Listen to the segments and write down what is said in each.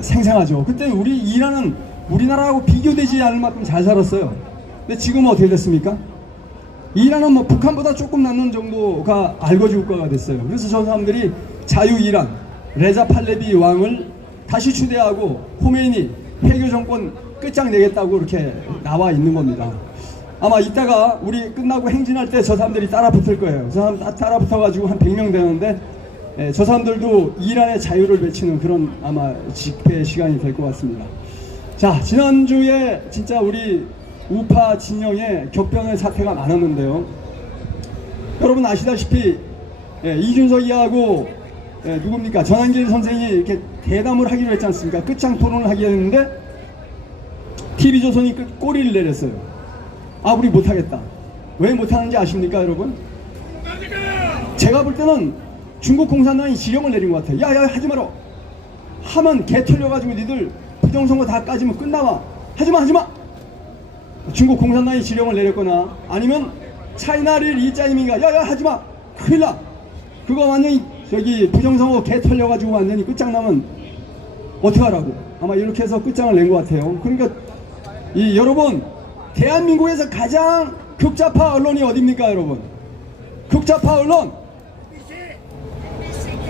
생생하죠. 그때 우리 이란은 우리나라하고 비교되지 않을 만큼 잘 살았어요. 근데 지금은 어떻게 됐습니까? 이란은 뭐 북한보다 조금 낫는 정도가 알거지 국가가 됐어요. 그래서 저 사람들이 자유 이란, 레자 팔레비 왕을 다시 추대하고 호메이니 해교 정권 끝장내겠다고 이렇게 나와 있는 겁니다. 아마 이따가 우리 끝나고 행진할 때 저 사람들이 따라 붙을 거예요. 저 사람 따라 붙어가지고 한 100명 되는데 저 사람들도 이란의 자유를 외치는 그런 아마 집회 시간이 될 것 같습니다. 자, 지난주에 진짜 우리 우파 진영에 격변의 사태가 많았는데요. 여러분 아시다시피 이준석 이하고 누굽니까? 전한길 선생이 이렇게 대담을 하기로 했지 않습니까? 끝장 토론을 하기로 했는데 TV조선이 꼬리를 내렸어요. 아, 우리 못하겠다. 왜 못하는지 아십니까, 여러분? 제가 볼 때는 중국 공산당이 지령을 내린 것 같아요. 야야, 하지 마라. 하면 개 털려가지고 니들 부정선거 다 까지면 끝나와. 하지마. 중국 공산당이 지령을 내렸거나 아니면 차이나를 이짜이미가 야야, 하지마. 큰일나. 그거 완전히 저기 부정선거 개 털려가지고 완전히 끝장나면 어떡하라고. 아마 이렇게 해서 끝장을 낸 것 같아요. 그러니까 여러분, 대한민국에서 가장 극좌파 언론이 어딥니까, 여러분? 극좌파 언론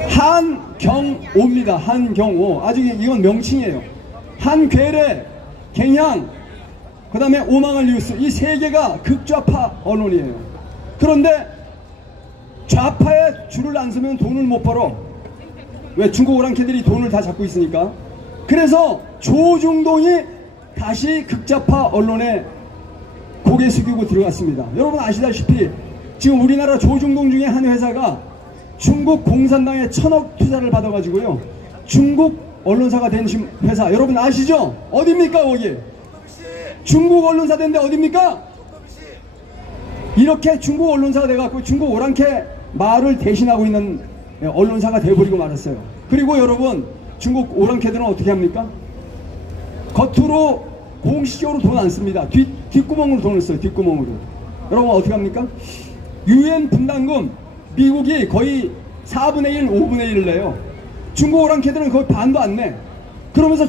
한경오입니다. 한경오. 아직 이건 명칭이에요. 한괴뢰, 갱향, 그 다음에 오망을 뉴스, 이 세 개가 극좌파 언론이에요. 그런데 좌파에 줄을 안 서면 돈을 못 벌어. 왜? 중국 오랑캐들이 돈을 다 잡고 있으니까. 그래서 조중동이 다시 극좌파 언론에 고개 숙이고 들어갔습니다. 여러분 아시다시피 지금 우리나라 조중동 중에 한 회사가 중국 공산당에 1000억 투자를 받아가지고요, 중국 언론사가 된 회사 여러분 아시죠? 어딥니까 거기? 중국 언론사 된데 어딥니까? 이렇게 중국 언론사가 돼갖고 중국 오랑캐 말을 대신하고 있는 언론사가 돼버리고 말았어요. 그리고 여러분, 중국 오랑캐들은 어떻게 합니까? 겉으로 공식적으로 돈 안 씁니다. 뒷구멍으로 돈을 써요. 뒷구멍으로. 여러분 어떻게 합니까? UN 분담금 미국이 거의 4분의 1, 5분의 1을 내요. 중국 오랑캐들은 거의 반도 안 내. 그러면서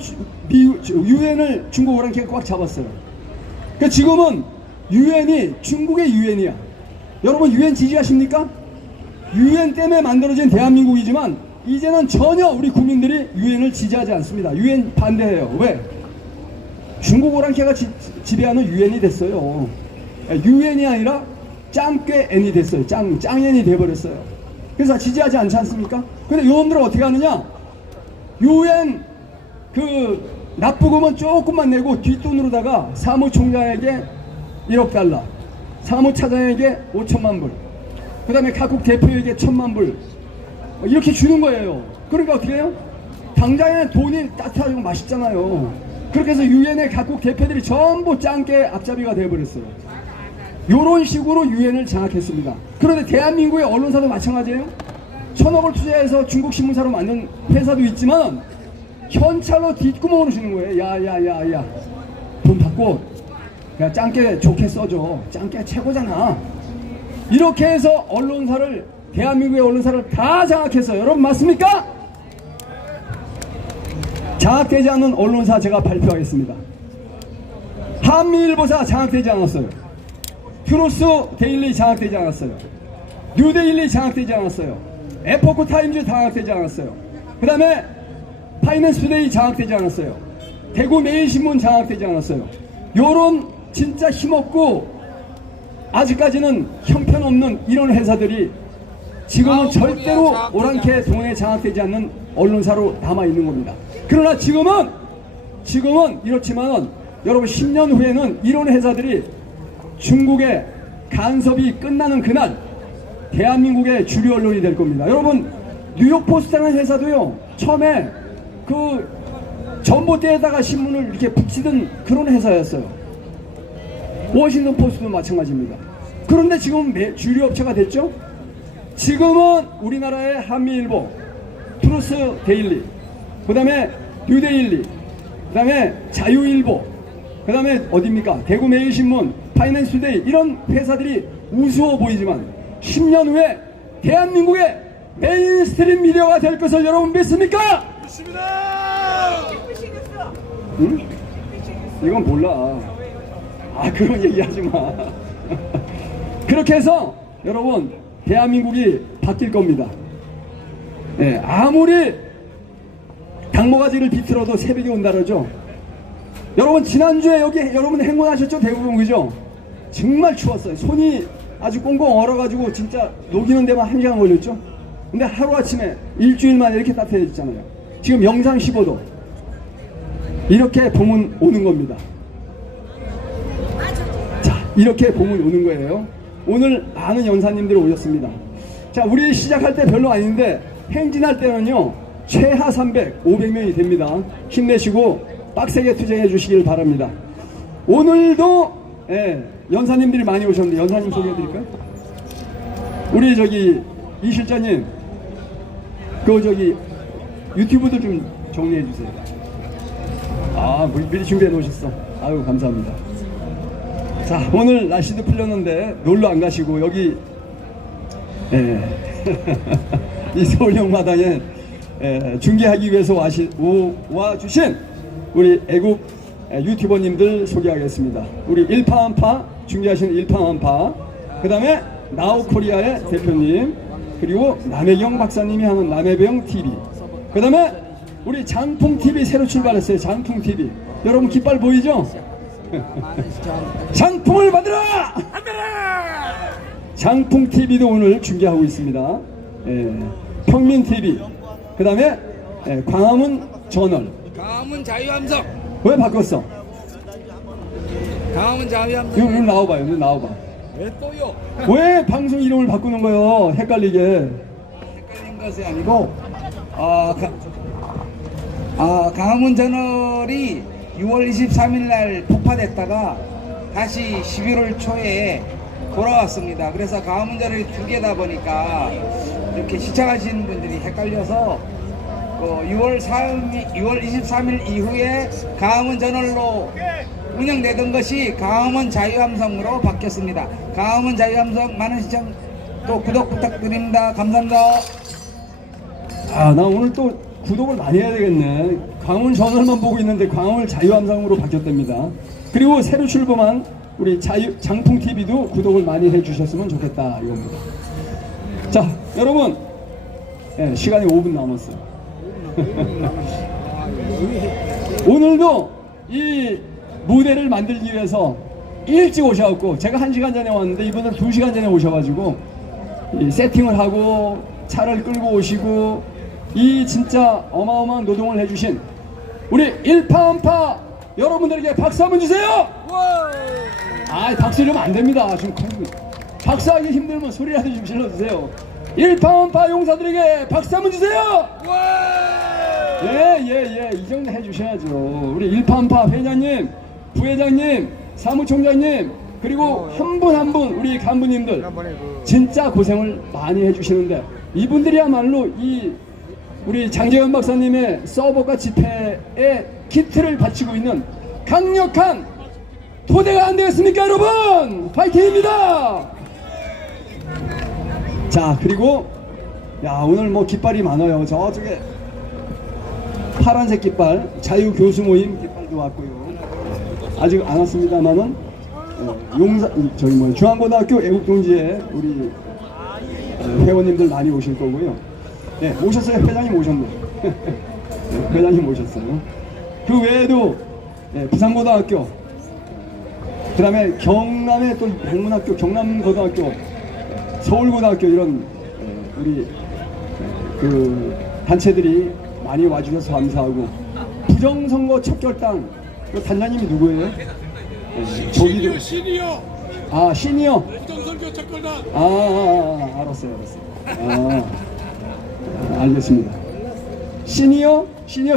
UN을 중국 오랑캐가 꽉 잡았어요. 그러니까 지금은 UN이 중국의 UN이야. 여러분 UN 지지하십니까? UN 때문에 만들어진 대한민국이지만 이제는 전혀 우리 국민들이 UN을 지지하지 않습니다. UN 반대해요. 왜? 중국 오랑캐가 지배하는 UN이 됐어요. UN이 아니라 짱깨N이 됐어요. 짱N이 돼버렸어요. 그래서 지지하지 않지 않습니까? 근데 요놈들은 어떻게 하느냐? UN 납부금은 조금만 내고 뒷돈으로다가 사무총장에게 1억 달러, 사무차장에게 5천만 불, 그 다음에 각국 대표에게 1,000만 불 이렇게 주는 거예요. 그러니까 어떻게 해요? 당장에 돈이 따뜻하고 맛있잖아요. 그렇게 해서 유엔의 각국 대표들이 전부 짱깨 앞잡이가 되어버렸어요. 요런 식으로 유엔을 장악했습니다. 그런데 대한민국의 언론사도 마찬가지예요. 1000억을 투자해서 중국 신문사로 만든 회사도 있지만 현찰로 뒷구멍으로 주는 거예요. 야야야야, 돈 받고 야 짱깨 좋게 써줘. 짱깨 최고잖아. 이렇게 해서 언론사를, 대한민국의 언론사를 다 장악했어요. 여러분 맞습니까? 장악되지 않는 언론사 제가 발표하겠습니다. 한미일보사 장악되지 않았어요. 트루스 데일리 장악되지 않았어요. 뉴데일리 장악되지 않았어요. 에포크 타임즈 장악되지 않았어요. 그 다음에 파이낸스 투데이 장악되지 않았어요. 대구 매일신문 장악되지 않았어요. 요런 진짜 힘없고 아직까지는 형편없는 이런 회사들이 지금은 절대로 오랑캐 돈에 장악되지 않는 언론사로 남아있는 겁니다. 그러나 지금은 이렇지만은 여러분 10년 후에는 이런 회사들이 중국의 간섭이 끝나는 그날 대한민국의 주류 언론이 될 겁니다. 여러분 뉴욕포스트라는 회사도요, 처음에 그 전봇대에다가 신문을 이렇게 붙이던 그런 회사였어요. 워싱턴 포스트도 마찬가지입니다. 그런데 지금 주류 업체가 됐죠. 지금은 우리나라의 한미일보, 트루스 데일리, 그 다음에 뉴데일리, 그 다음에 자유일보, 그 다음에 어딥니까? 대구 매일신문, 파이낸스 투데이, 이런 회사들이 우스워 보이지만 10년 후에 대한민국의 메인스트림 미디어가 될 것을 여러분 믿습니까? 응? 이건 몰라. 아, 그런 얘기하지 마. 그렇게 해서 여러분, 대한민국이 바뀔 겁니다. 예, 아무리 당모가지를 비틀어도 새벽이 온다 그러죠. 여러분, 지난주에 여기 여러분 행운하셨죠? 대부분, 그죠? 정말 추웠어요. 손이 아주 꽁꽁 얼어가지고 진짜 녹이는 데만 1시간 걸렸죠. 근데 하루아침에 일주일 만에 이렇게 따뜻해졌잖아요. 지금 영상 15도. 이렇게 봄은 오는 겁니다. 자, 이렇게 봄은 오는 거예요. 오늘 많은 연사님들 오셨습니다. 자, 우리 시작할 때 별로 아닌데 행진할 때는요, 최하 300, 500명이 됩니다. 힘내시고 빡세게 투쟁해 주시길 바랍니다. 오늘도 연사님들이 많이 오셨는데 연사님 소개해 드릴까요? 우리 저기 이 실장님, 그 저기 유튜브도 좀 정리해 주세요. 아, 미리 준비해 놓으셨어. 아유, 감사합니다. 자, 오늘 날씨도 풀렸는데 놀러 안 가시고 여기 이 서울역마당에 중계하기 위해서 와주신 우리 애국 유튜버님들 소개하겠습니다. 우리 일파만파 중계하시는 일파만파, 그 다음에 나우코리아의 대표님, 그리고 남해경 박사님이 하는 남해병TV, 그 다음에 우리 장풍TV 새로 출발했어요. 장풍TV. 여러분 깃발 보이죠? 장풍을 받으라! 장풍TV도 오늘 중계하고 있습니다. 평민TV, 그 다음에 광화문 저널. 광화문 자유함성. 왜 바꿨어? 광화문 자유함성. 이거 나와봐요. 이거 나와봐. 왜 또요? 왜 방송 이름을 바꾸는 거예요? 헷갈리게. 헷갈린 것이 아니고 광화문 저널이 6월 23일 날 폭파됐다가 다시 11월 초에 돌아왔습니다. 그래서 광화문 저널이 두 개다 보니까 이렇게 시청하시는 분들이 헷갈려서 6월 23일 이후에 광화문 저널로 운영되던 것이 광화문 자유함성으로 바뀌었습니다. 광화문 자유함성 많은 시청 또 구독 부탁드립니다. 감사합니다. 아, 나 오늘 또 구독을 많이 해야 되겠네. 광화문 저널만 보고 있는데 광화문 자유함성으로 바뀌었답니다. 그리고 새로 출범한 우리 장풍TV도 구독을 많이 해주셨으면 좋겠다 이겁니다. 자, 여러분, 시간이 5분 남았어요. 오늘도 이 무대를 만들기 위해서 일찍 오셔갖고, 제가 1시간 전에 왔는데 이분은 2시간 전에 오셔가지고 이 세팅을 하고 차를 끌고 오시고 이 진짜 어마어마한 노동을 해주신 우리 일파만파 여러분들에게 박수 한번 주세요. 아, 박수 이러면 안 됩니다. 지금 박수하기 힘들면 소리라도 좀 질러주세요. 일파만파 용사들에게 박수 한번 주세요. 예, 이 정도 해주셔야죠. 우리 일파만파 회장님, 부회장님, 사무총장님, 그리고 한 분 한 분 우리 간부님들 진짜 고생을 많이 해주시는데, 이분들이야말로 이 우리 장재현 박사님의 서버과 집회에 키트를 바치고 있는 강력한 토대가 안 되겠습니까, 여러분? 파이팅입니다. 자, 그리고 오늘 뭐 깃발이 많아요. 저쪽에 파란색 깃발, 자유교수 모임 깃발도 왔고요. 아직 안 왔습니다만은 중앙고등학교 애국동지에 우리 회원님들 많이 오실 거고요. 네, 오셨어요. 회장님 오셨네. 회장님 오셨어요. 그 외에도 부산고등학교, 그 다음에 경남의 또 백문학교, 경남고등학교, 서울고등학교, 이런 우리 그 단체들이 많이 와주셔서 감사하고, 부정선거 척결단 단장님이 누구예요? 시니어 시니어. 아, 시니어. 부정선거 척결단. 알았어요. 알겠습니다. 시니어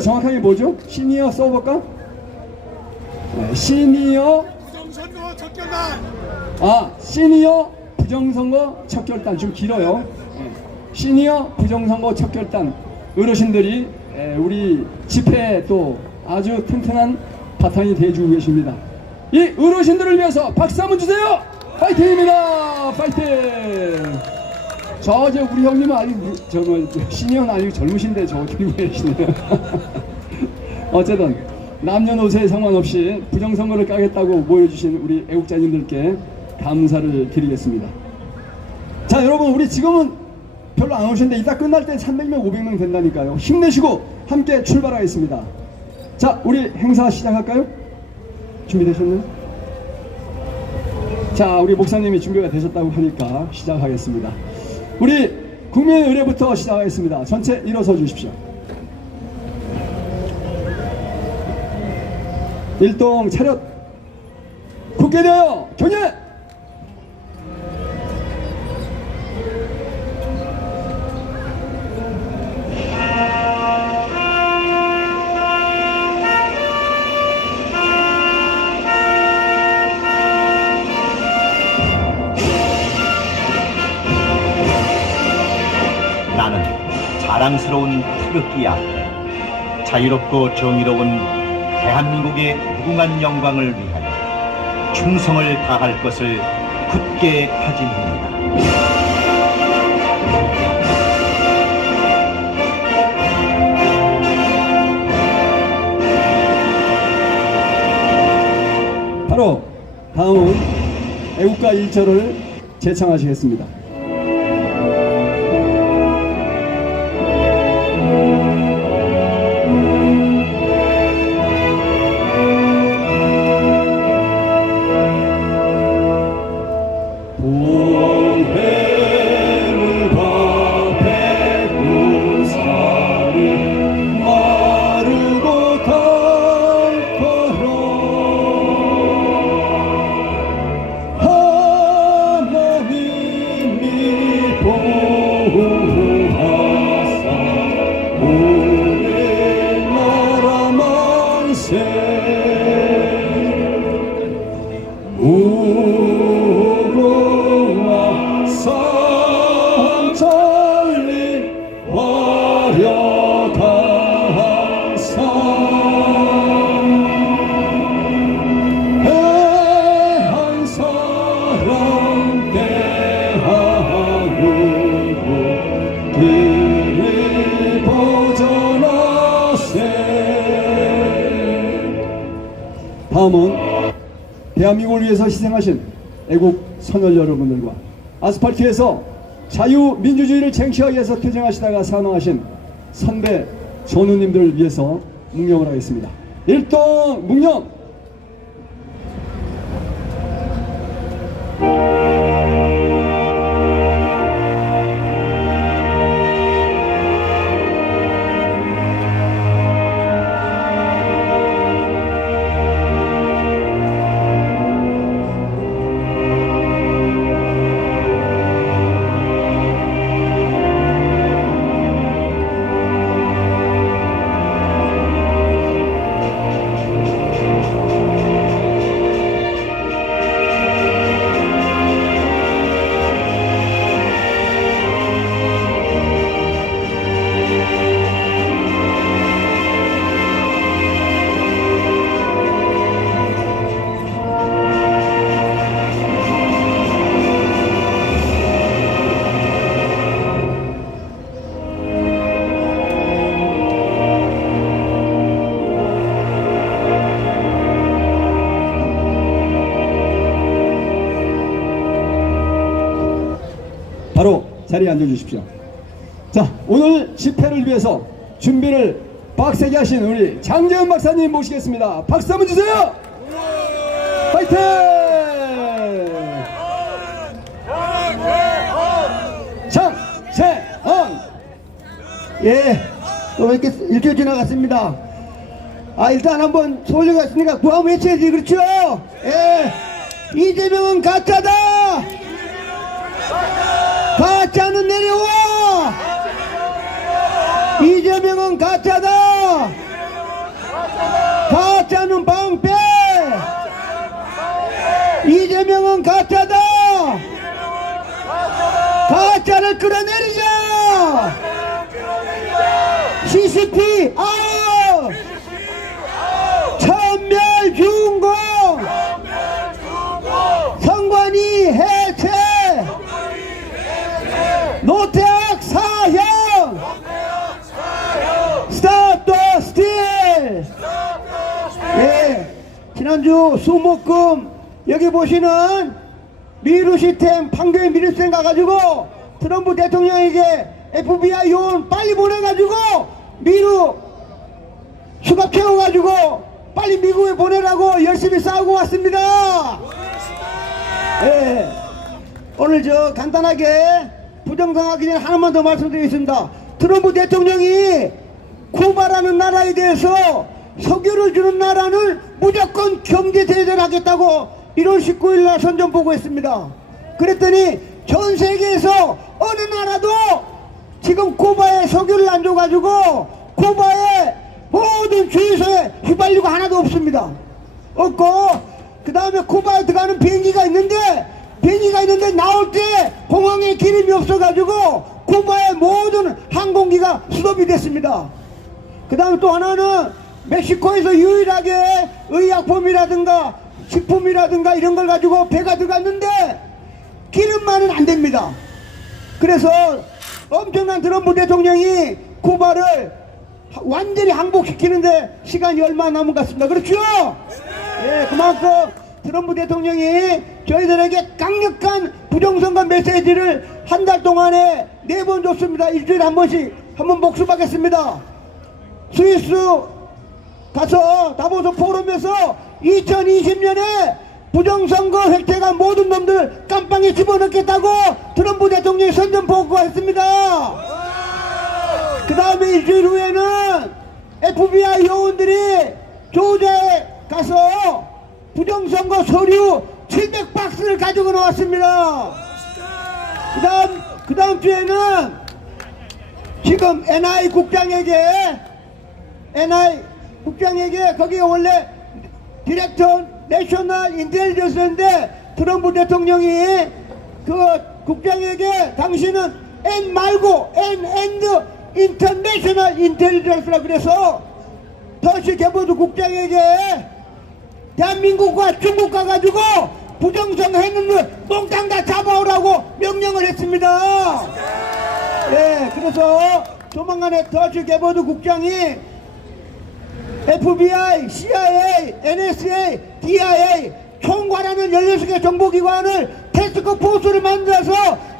정확하게 뭐죠? 시니어 써볼까? 시니어 부정선거 척결단. 시니어 부정선거 척결단. 좀 길어요. 시니어 부정선거 척결단 어르신들이 우리 집회에 또 아주 튼튼한 바탕이 되어주고 계십니다. 이 어르신들을 위해서 박수 한번 주세요. 파이팅입니다. 파이팅. 저 우리 형님은 아직 정말 시니어는 아니고 젊으신데 저 들고 계시네요. 어쨌든 남녀노소에 상관없이 부정선거를 까겠다고 모여주신 우리 애국자님들께 감사를 드리겠습니다. 자, 여러분, 우리 지금은 별로 안 오셨는데 이따 끝날 때 300명 500명 된다니까요. 힘내시고 함께 출발하겠습니다. 자, 우리 행사 시작할까요? 준비되셨나요? 자, 우리 목사님이 준비가 되셨다고 하니까 시작하겠습니다. 우리 국민의 의례부터 시작하겠습니다. 전체 일어서 주십시오. 일동 차렷. 굳게 되어 경례. 나는 자랑스러운 태극기 앞에 자유롭고 정의로운 대한민국의 무궁한 영광을 위하여 충성을 다할 것을 굳게 다짐합니다. 바로 다음은 애국가 1절을 제창하시겠습니다. 우로와 삼천리 화려당상 대한사랑 대한민국 길을 보전하세. 다음은 대한민국을 위해서 희생하신 애국 선열 여러분들과 아스팔트에서 자유민주주의를 쟁취하기 위해서 투쟁하시다가 사망하신 선배 전우님들을 위해서 묵념을 하겠습니다. 일동 묵념. 바로 자리에 앉아주십시오. 자, 오늘 집회를 위해서 준비를 빡세게 하신 우리 장재훈 박사님 모시겠습니다. 박수 한번 주세요. 파이팅! 장재훈. 예, 또 이렇게 일주일 지나갔습니다. 일단 한번 소리가 있으니까 구함 외쳐야지, 그렇죠? 예, 이재명은 가짜다! 가짜는 내려와! 이재명은 가짜다! 가짜는 방패! 이재명은 가짜다! 가짜를 끌어내리자! CCP 아웃! 천멸중공! 성관이 해체! 지난주 수목금 여기 보시는 미루 시스템 판교에 미루 시스템 가가지고 트럼프 대통령에게 FBI 요원 빨리 보내가지고 미루 수갑 채워가지고 빨리 미국에 보내라고 열심히 싸우고 왔습니다. 예. 오늘 저 간단하게 부정상하기 전에 하나만 더 말씀드리겠습니다. 트럼프 대통령이 쿠바라는 나라에 대해서 석유를 주는 나라는 무조건 경제 제재를 하겠다고 1월 19일 날 선전 보고했습니다. 그랬더니 전 세계에서 어느 나라도 지금 쿠바에 석유를 안 줘가지고 쿠바의 모든 주유소에 휘발유가 하나도 없습니다. 없고 그 다음에 쿠바에 들어가는 비행기가 있는데 나올 때 공항에 기름이 없어가지고 쿠바의 모든 항공기가 수도비 됐습니다. 그 다음에 또 하나는 멕시코에서 유일하게 의약품이라든가 식품이라든가 이런 걸 가지고 배가 들어갔는데 기름만은 안 됩니다. 그래서 엄청난 트럼프 대통령이 쿠바를 완전히 항복시키는데 시간이 얼마 남은 것 같습니다. 그렇죠? 예, 그만큼 트럼프 대통령이 저희들에게 강력한 부정선거 메시지를 한 달 동안에 4번 줬습니다. 일주일에 한 번씩 한번 복습하겠습니다. 스위스 가서 다보스 포럼에서 2020년에 부정선거 획득한 모든 놈들 깜빵에 집어넣겠다고 트럼프 대통령이 선전 보고했습니다. 그 다음에 일주일 후에는 FBI 요원들이 조지아에 가서 부정선거 서류 700박스를 가지고 나왔습니다. 그 다음 주에는 지금 NI 국장에게 거기가 원래 디렉터 내셔널 인텔리전스인데 트럼프 대통령이 그 국장에게 당신은 N 말고 N and 인터내셔널 인텔리전스라 그래서 더시 개보드 국장에게 대한민국과 중국 가가지고 부정선거 했는데 몽땅 다 잡아오라고 명령을 했습니다. 예, 그래서 조만간에 더시 개보드 국장이 FBI, CIA, NSA, DIA 총괄하는 16개 정보기관을 태스크 포스를 만들어서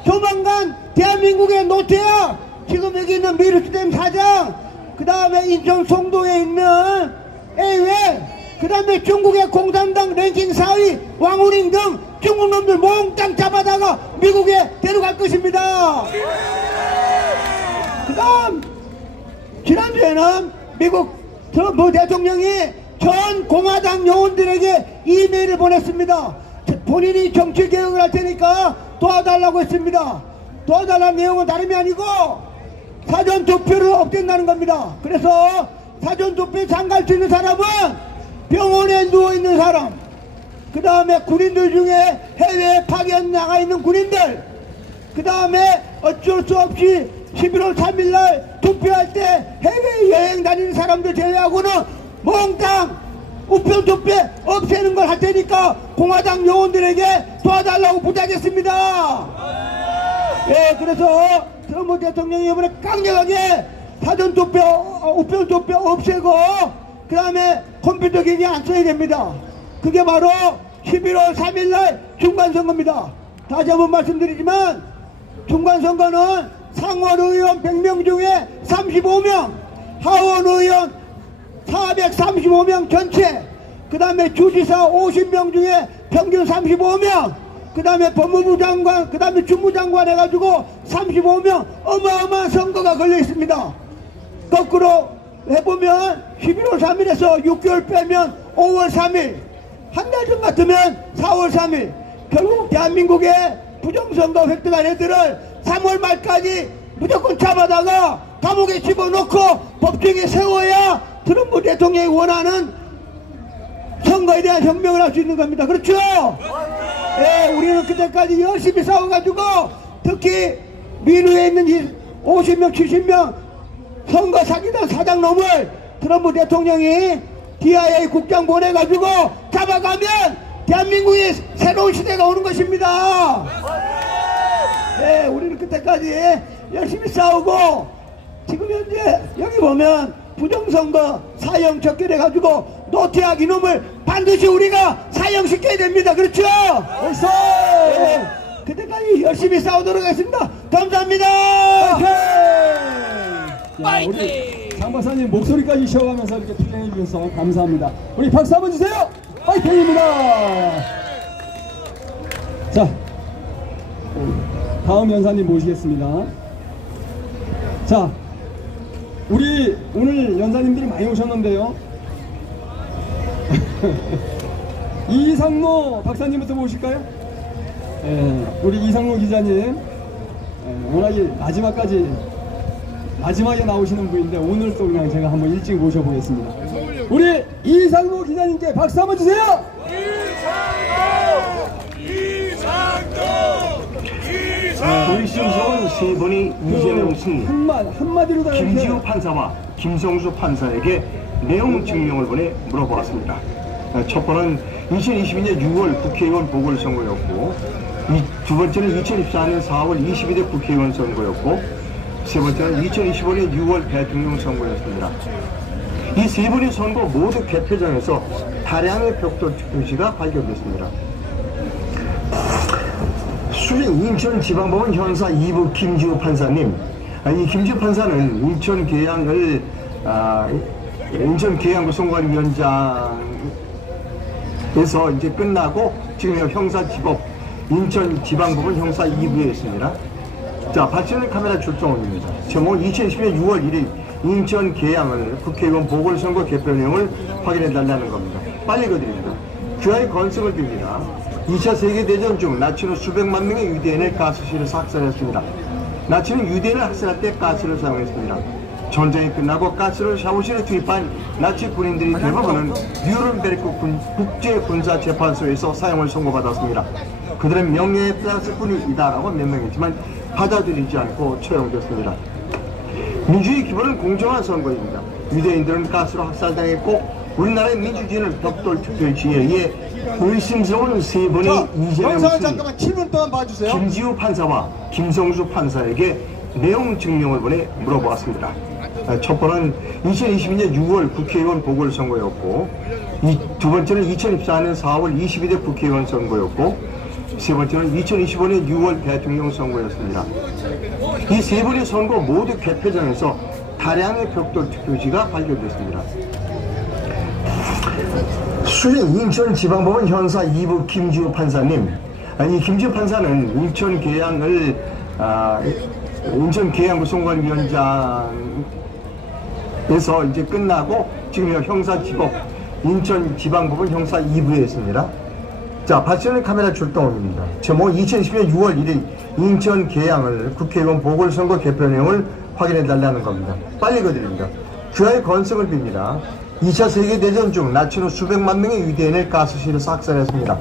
조만간 대한민국의 노태야 지금 여기 있는 미르시스템 사장 그 다음에 인천 송도에 있는 A웰 그 다음에 중국의 공산당 랭킹 4위 왕우링 등 중국 놈들 몽땅 잡아다가 미국에 데려갈 것입니다. 그 다음 지난주에는 미국 트럼프 대통령이 전 공화당 요원들에게 이메일을 보냈습니다. 본인이 정치개혁을 할 테니까 도와달라고 했습니다. 도와달라는 내용은 다름이 아니고 사전투표를 없앤다는 겁니다. 그래서 사전투표에 참가할 수 있는 사람은 병원에 누워있는 사람 그 다음에 군인들 중에 해외에 파견 나가 있는 군인들 그 다음에 어쩔 수 없이 11월 3일날 투표할 때 해외여행 다니는 사람들 제외하고는 몽땅 우편투표 없애는 걸 할 테니까 공화당 요원들에게 도와달라고 부탁했습니다. 예, 그래서 트럼프 대통령이 이번에 강력하게 사전투표, 우편투표 없애고 그 다음에 컴퓨터 기기 안 써야 됩니다. 그게 바로 11월 3일날 중간선거입니다. 다시 한번 말씀드리지만 중간선거는 상원의원 100명 중에 35명, 하원의원 435명 전체, 그 다음에 주지사 50명 중에 평균 35명, 그 다음에 법무부 장관, 그 다음에 주무장관 해가지고 35명 어마어마한 선거가 걸려 있습니다. 거꾸로 해보면 11월 3일에서 6개월 빼면 5월 3일, 한 달 전 같으면 4월 3일, 결국 대한민국의 부정선거 획득한 애들을 3월 말까지 무조건 잡아다가 감옥에 집어넣고 법정에 세워야 트럼프 대통령이 원하는 선거에 대한 혁명을 할 수 있는 겁니다. 그렇죠? 예, 우리는 그때까지 열심히 싸워가지고 특히 미루에 있는 이 50명, 70명 선거 사기단 사장놈을 트럼프 대통령이 DIA 국장 보내가지고 잡아가면 대한민국의 새로운 시대가 오는 것입니다. 네, 우리는 그때까지 열심히 싸우고 지금 현재 여기 보면 부정선거 사형 적결해가지고 노태악 이놈을 반드시 우리가 사형시켜야 됩니다. 그렇죠? 옳소! 그때까지 열심히 싸우도록 하겠습니다. 감사합니다. 파이팅! 우리 장 박사님 목소리까지 쉬어가면서 이렇게 투쟁해 주셔서 감사합니다. 우리 박수 한번 주세요. 파이팅입니다. 자, 다음 연사님 모시겠습니다. 자, 우리 오늘 연사님들이 많이 오셨는데요. 이상로 박사님부터 모실까요? 우리 이상로 기자님, 워낙에 마지막에 나오시는 분인데 오늘 또 그냥 제가 한번 일찍 모셔보겠습니다. 우리 이상로 기자님께 박수 한번 주세요. 의심스러운 세 분이 이재명 승리, 한마디로 다 이렇게 김지우 판사와 김성수 판사에게 내용 증명을 보내 물어보았습니다. 첫 번은 2022년 6월 국회의원 보궐선거였고, 두 번째는 2024년 4월 22대 국회의원 선거였고, 세 번째는 2025년 6월 대통령 선거였습니다. 이 세 번의 선거 모두 개표장에서 다량의 벽돌 투표지가 발견됐습니다. 수령 인천지방법원 형사 2부 김지우 판사님, 이 김지우 판사는 인천계양구 선관위원장에서 이제 끝나고 지금 형사지법 인천지방법원 형사 2부에 있습니다. 자, 발전의 카메라 출동입니다. 제목 2010년 6월 1일 인천 계양을 국회의원 보궐선거 개표 내용을 확인해달라는 겁니다. 빨리 읽어드립니다. 귀하의 건승을 빕니다. 2차 세계대전 중 나치는 수백만 명의 유대인을 가스실에서 학살했습니다. 나치는 유대인을 학살할 때 가스를 사용했습니다. 전쟁이 끝나고 가스를 샤워실에 투입한 나치 군인들이 대부분은 뉘른베르크 국제군사재판소에서 사용을 선고받았습니다. 그들은 명예에 따랐을 뿐이다라고 명명했지만 받아들이지 않고 처형됐습니다. 민주주의 기본은 공정한 선거입니다. 유대인들은 가스로 학살당했고 우리나라의 민주주의는 벽돌 투표지에 의해 의심스러운 세 분이 이재명 승리, 잠깐만 7분 동안 봐주세요. 김지우 판사와 김성수 판사에게 내용 증명을 보내 물어보았습니다. 첫 번은 2022년 6월 국회의원 보궐선거였고, 두 번째는 2024년 4월 22대 국회의원 선거였고, 세 번째는 2025년 6월 대통령 선거였습니다. 이 세 번의 선거 모두 개표장에서 다량의 벽돌 투표지가 발견됐습니다. 수령 인천지방법원 형사 2부 김지우 판사님, 이 김지우 판사는 인천계양구 선관위원장에서 이제 끝나고 지금 형사지법 인천지방법원 형사 2부에 있습니다. 자, 발전의 카메라 출동입니다. 제목 2010년 6월 1일 인천 계양을 국회의원 보궐선거 개표 내용을 확인해달라는 겁니다. 빨리 읽어드립니다. 귀하의 건승을 빕니다. 2차 세계대전 중 나치는 수백만 명의 유대인을 가스실에서 학살했습니다.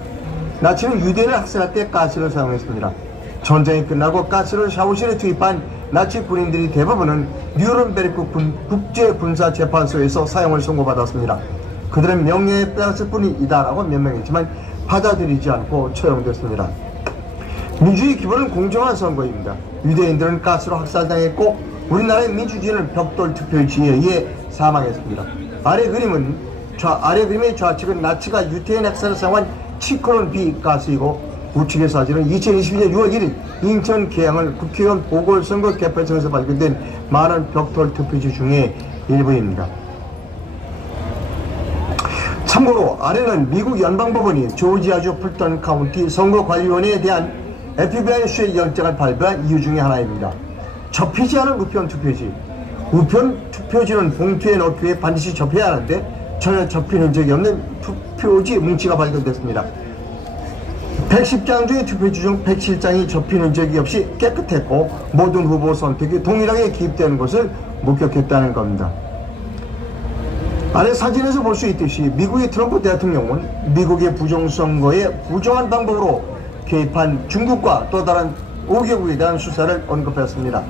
나치는 유대인을 학살할 때 가스를 사용했습니다. 전쟁이 끝나고 가스를 샤워실에 투입한 나치 군인들이 대부분은 뉘른베르크 국제군사재판소에서 사용을 선고받았습니다. 그들은 명예에 따랐을 뿐이다라고 명명했지만 받아들이지 않고 처형됐습니다. 민주주의 기본은 공정한 선거입니다. 유대인들은 가스로 학살당했고 우리나라의 민주주의는 벽돌 투표지에 의해 사망했습니다. 아래 그림의 좌측은 나치가 유태인 학살을 사용한 치크론 B 가스이고 우측의 사진은 2022년 6월 1일 인천 계양을 국회의원 보궐선거 개표장에서 발견된 많은 벽돌 투표지 중에 일부입니다. 참고로 아래는 미국 연방법원이 조지아주 풀턴 카운티 선거관리위원회에 대한 FBI 수의 영장을 발부한 이유 중에 하나입니다. 접히지 않은 우편 투표지. 우편 투표지는 봉투에 넣기 위해 반드시 접해야 하는데 전혀 접힌 흔적이 없는 투표지 뭉치가 발견됐습니다. 110장 중의 투표지 중 107장이 접힌 흔적이 없이 깨끗했고 모든 후보 선택이 동일하게 기입되는 것을 목격했다는 겁니다. 아래 사진에서 볼 수 있듯이 미국의 트럼프 대통령은 미국의 부정선거에 부정한 방법으로 개입한 중국과 또 다른 5개국에 대한 수사를 언급했습니다.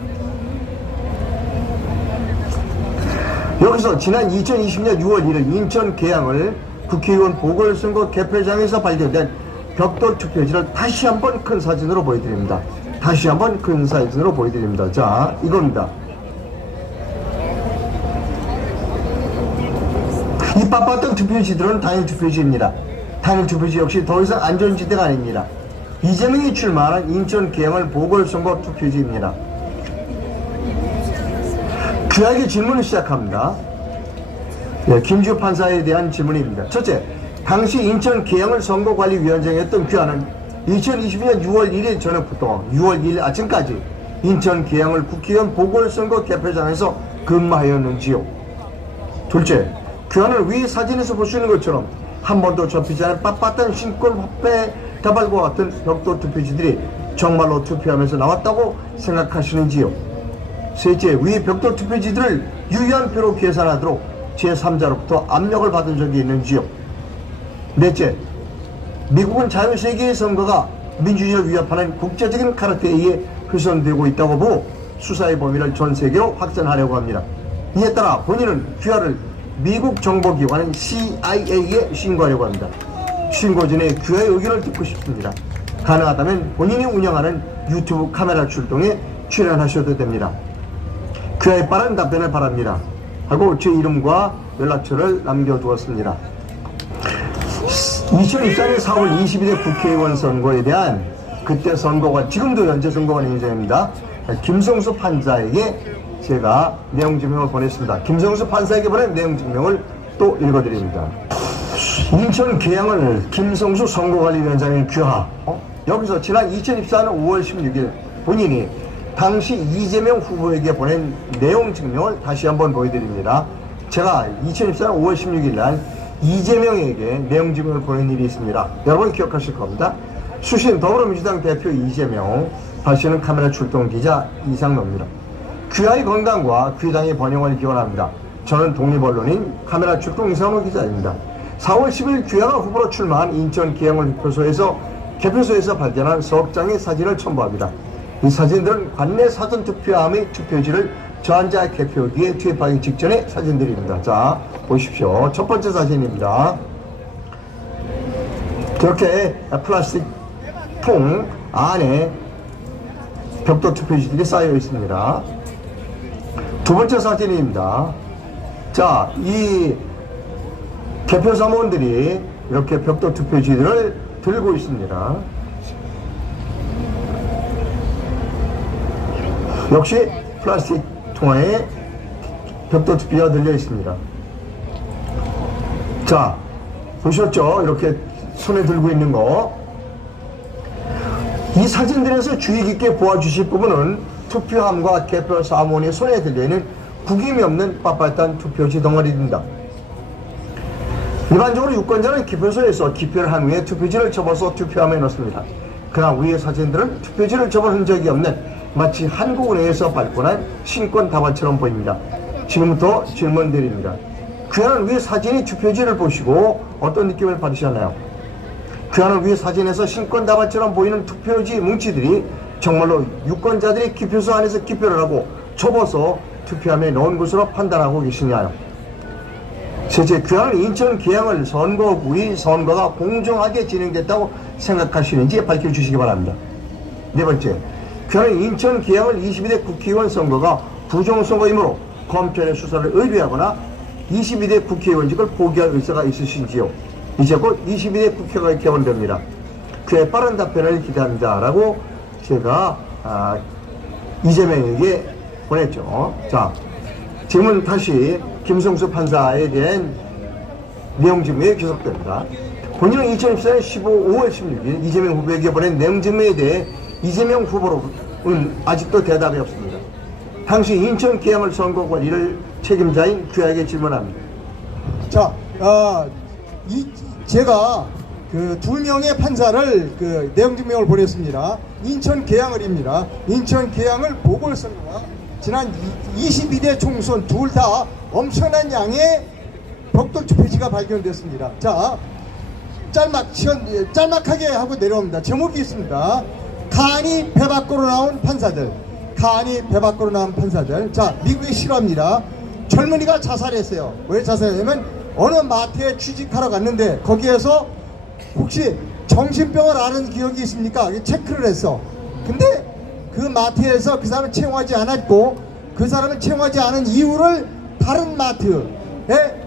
여기서 지난 2020년 6월 1일 인천 계양을 국회의원 보궐선거 개표장에서 발견된 벽돌 투표지를 다시 한번 큰 사진으로 보여드립니다. 자, 이겁니다. 이 바빴던 투표지들은 단일 투표지입니다. 단일 투표지 역시 더 이상 안전지대가 아닙니다. 이재명이 출마하는 인천 계양을 보궐선거 투표지입니다. 귀하게 질문을 시작합니다. 네, 김지우 판사에 대한 질문입니다. 첫째, 당시 인천 계양을 선거관리위원장이었던 귀하는 2022년 6월 1일 저녁부터 6월 2일 아침까지 인천 계양을 국회의원 보궐선거 개표장에서 근무하였는지요? 둘째, 귀하는 위 사진에서 볼 수 있는 것처럼 한 번도 접히지 않은 빳빳한 신권 화폐 다발과 같은 벽돌 투표지들이 정말로 투표하면서 나왔다고 생각하시는지요? 셋째, 위 벽돌 투표지들을 유효한 표로 계산하도록 제3자로부터 압력을 받은 적이 있는지요? 넷째, 미국은 자유세계의 선거가 민주주의를 위협하는 국제적인 카르텔에 의해 훼손되고 있다고 보고 수사의 범위를 전 세계로 확산하려고 합니다. 이에 따라 본인은 귀하를 미국 정보기관인 CIA에 신고하려고 합니다. 신고 전에 귀하의 의견을 듣고 싶습니다. 가능하다면 본인이 운영하는 유튜브 카메라 출동에 출연하셔도 됩니다. 귀하의 빠른 답변을 바랍니다. 하고 제 이름과 연락처를 남겨두었습니다. 2024년 4월 22대 국회의원 선거에 대한 그때 선거관, 지금도 현재 선거관 인정입니다. 김성수 판사에게 제가 내용 증명을 보냈습니다. 김성수 판사에게 보낸 내용 증명을 또 읽어드립니다. 인천 계양을 김성수 선거관리위원장의 귀하, 여기서 지난 2024년 5월 16일 본인이 당시 이재명 후보에게 보낸 내용 증명을 다시 한번 보여드립니다. 제가 2024년 5월 16일 날 이재명에게 내용 증명을 보낸 일이 있습니다. 여러분 기억하실 겁니다. 수신 더불어민주당 대표 이재명, 다시는 카메라 출동 기자 이상로입니다. 귀하의 건강과 귀당의 번영을 기원합니다. 저는 독립언론인 카메라 출동 이상로 기자입니다. 4월 10일 귀하가 후보로 출마한 인천 계양을 개표소에서 발견한 석 장의 사진을 첨부합니다. 이 사진들은 관내 사전투표함의 투표지를 저한자 개표기에 투입하기 직전의 사진들입니다. 자, 보십시오. 첫 번째 사진입니다. 이렇게 플라스틱 통 안에 벽돌 투표지들이 쌓여 있습니다. 두 번째 사진입니다. 자, 이 개표 사무원들이 이렇게 벽돌 투표지들을 들고 있습니다. 역시 플라스틱 통에 벽돌 투표가 들려 있습니다. 자, 보셨죠? 이렇게 손에 들고 있는 거. 이 사진들에서 주의 깊게 보아주실 부분은 투표함과 개표 사무원의 손에 들려있는 구김이 없는 빳빳한 투표지 덩어리입니다. 일반적으로 유권자는 기표소에서 기표를 한 후에 투표지를 접어서 투표함에 넣습니다. 그러나 위의 사진들은 투표지를 접은 흔적이 없는 마치 한국은행에서 발권한 신권 다발처럼 보입니다. 지금부터 질문 드립니다. 귀하는 위의 사진이 투표지를 보시고 어떤 느낌을 받으셨나요? 귀하는 위의 사진에서 신권 다발처럼 보이는 투표지 뭉치들이 정말로 유권자들이 기표소 안에서 기표를 하고 접어서 투표함에 넣은 것으로 판단하고 계시냐요? 셋째, 귀하는 인천 계양을 선거구의 선거가 공정하게 진행됐다고 생각하시는지 밝혀주시기 바랍니다. 네 번째, 귀하는 인천 계양을 22대 국회의원 선거가 부정선거이므로 검찰의 수사를 의뢰하거나 22대 국회의원직을 포기할 의사가 있으신지요? 이제 곧 22대 국회가 개원됩니다. 그에 빠른 답변을 기대한다라고 제가 이재명에게 보냈죠. 자, 지금은 다시 김성수 판사에 대한 내용 증명이 계속됩니다. 본인은 2024년 5월 16일 이재명 후보에게 보낸 내용 증명에 대해 이재명 후보로는 아직도 대답이 없습니다. 당시 인천 계양을 선거 관리를 책임자인 귀하에게 질문합니다. 자, 제가 그 2명의 판사를 그 내용 증명을 보냈습니다. 인천 계양을입니다. 인천 계양을 보궐선거가 지난 22대 총선 둘 다 엄청난 양의 벽돌 투표지가 발견됐습니다. 자, 짤막하게 하고 내려옵니다. 제목이 있습니다. 간이 배 밖으로 나온 판사들. 간이 배 밖으로 나온 판사들. 자, 미국이 싫어합니다. 젊은이가 자살했어요. 왜 자살했냐면 어느 마트에 취직하러 갔는데 거기에서 혹시 정신병을 앓은 기억이 있습니까? 체크를 했어. 근데 그 마트에서 그 사람을 채용하지 않았고 그 사람을 채용하지 않은 이유를 다른 마트에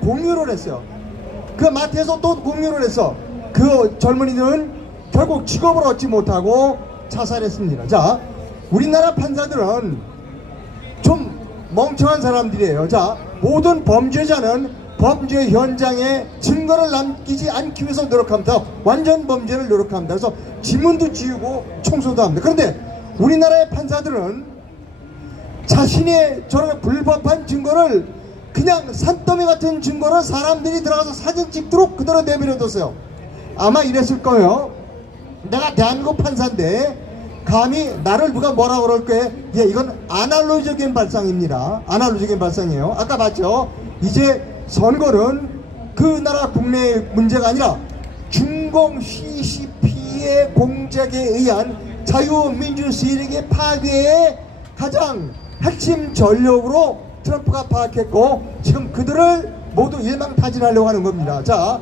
공유를 했어요. 그 마트에서 또 공유를 해서 그 젊은이들은 결국 직업을 얻지 못하고 자살했습니다. 자, 우리나라 판사들은 좀 멍청한 사람들이에요. 자, 모든 범죄자는 범죄 현장에 증거를 남기지 않기 위해서 노력합니다. 완전 범죄를 노력합니다. 그래서 지문도 지우고 청소도 합니다. 그런데 우리나라의 판사들은 자신의 저런 불법한 증거를 그냥 산더미 같은 증거를 사람들이 들어가서 사진 찍도록 그대로 내버려뒀어요. 아마 이랬을 거예요. 내가 대한민국 판사인데 감히 나를 누가 뭐라 그럴 거예요? 예, 이건 아날로그적인 발상입니다. 아날로그적인 발상이에요. 아까 봤죠? 이제 선거는 그 나라 국내의 문제가 아니라 중공 CCP의 공작에 의한 자유민주 세력의 파괴의 가장 핵심 전력으로 트럼프가 파악했고 지금 그들을 모두 일망타진하려고 하는 겁니다. 자,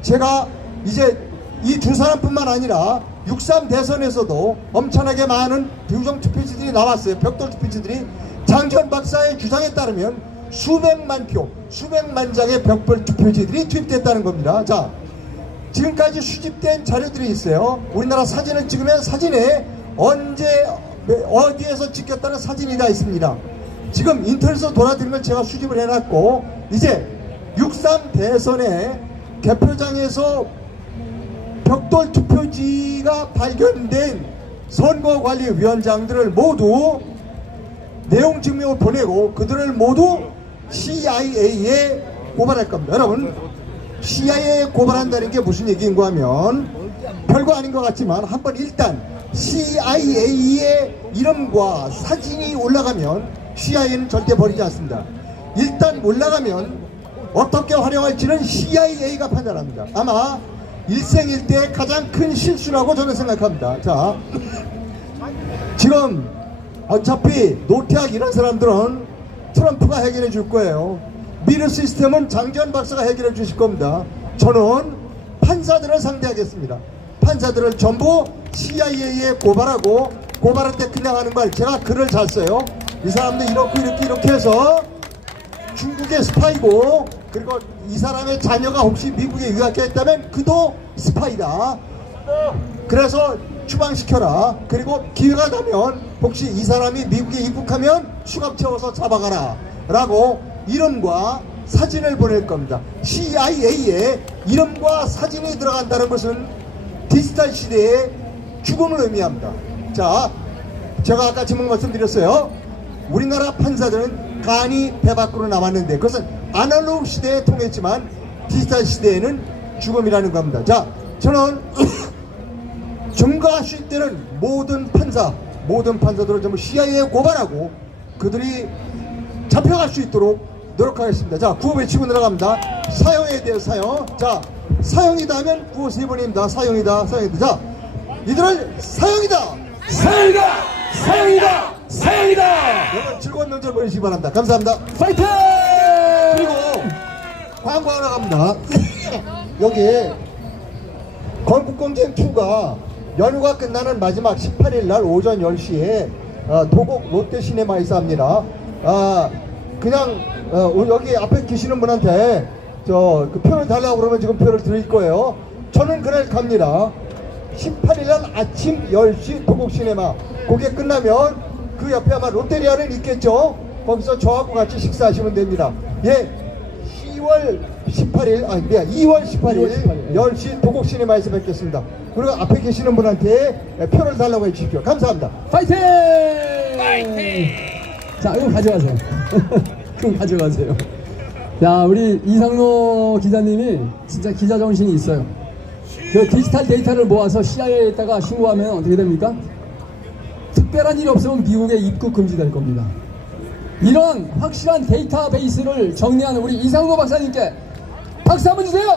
제가 이제 이 두 사람뿐만 아니라 6.3 대선에서도 엄청나게 많은 부정 투표지들이 나왔어요. 벽돌 투표지들이. 장전 박사의 주장에 따르면 수백만 표, 수백만 장의 벽돌 투표지들이 투입됐다는 겁니다. 자, 지금까지 수집된 자료들이 있어요. 우리나라 사진을 찍으면 사진에 언제 어디에서 찍혔다는 사진이 다 있습니다. 지금 인터넷에서 돌아다니는 걸 제가 수집을 해놨고 이제 6.3 대선에 개표장에서 벽돌 투표지가 발견된 선거관리위원장들을 모두 내용 증명을 보내고 그들을 모두 CIA에 고발할 겁니다. 여러분, CIA에 고발한다는 게 무슨 얘기인가 하면 별거 아닌 것 같지만 한번 일단 CIA의 이름과 사진이 올라가면 CIA는 절대 버리지 않습니다. 일단 올라가면 어떻게 활용할지는 CIA가 판단합니다. 아마 일생일대의 가장 큰 실수라고 저는 생각합니다. 자, 지금 어차피 노태학 이런 사람들은 트럼프가 해결해 줄 거예요. 미르 시스템은 장전 박사가 해결해 주실 겁니다. 저는 판사들을 상대하겠습니다. 판사들을 전부 CIA에 고발하고 고발할 때 그냥 하는 말 제가 글을 잘 써요. 이 사람들 이렇게 해서 중국의 스파이고 그리고 이 사람의 자녀가 혹시 미국에 유학했다면 그도 스파이다. 그래서 추방시켜라. 그리고 기회가 나면 혹시 이 사람이 미국에 입국하면 수갑 채워서 잡아가라 라고 이름과 사진을 보낼 겁니다. CIA에 이름과 사진이 들어간다는 것은 디지털 시대의 죽음을 의미합니다. 자, 제가 아까 지금 말씀드렸어요. 우리나라 판사들은 간이 배 밖으로 남았는데 그것은 아날로그 시대에 통했지만 디지털 시대에는 죽음이라는 겁니다. 자, 저는 증거하실 때는 모든 판사들을 전부 CIA에 고발하고 그들이 잡혀갈 수 있도록 노력하겠습니다. 자, 구호 외치고 들어갑니다. 사형에 대해 사형. 자, 사형이다 하면 구호 3번입니다. 사형이다. 자, 이들을 사형이다. 여러분 즐거운 명절 보내시기 바랍니다. 감사합니다. 파이팅! 그리고 광고 하나 갑니다. 여기 건국경쟁2가 연휴가 끝나는 마지막 18일 날 오전 10시에 도곡 롯데시네마에서 합니다. 그냥 여기 앞에 계시는 분한테 그 표를 달라고 그러면 지금 표를 드릴 거예요. 저는 그날 갑니다. 18일 날 아침 10시 도곡시네마. 그게 끝나면 그 옆에 아마 롯데리아는 있겠죠. 거기서 저하고 같이 식사하시면 됩니다. 예, 2월 18일 10시 도곡시네마에서 뵙겠습니다. 그리고 앞에 계시는 분한테 표를 달라고 해주십시오. 감사합니다. 파이팅! 자, 이거 가져가세요. 그럼 가져가세요. 자, 우리 이상로 기자님이 진짜 기자 정신이 있어요. 그 디지털 데이터를 모아서 CIA에다가 신고하면 어떻게 됩니까? 특별한 일이 없으면 미국에 입국 금지될 겁니다. 이런 확실한 데이터베이스를 정리하는 우리 이상로 박사님께 박수 한번 주세요.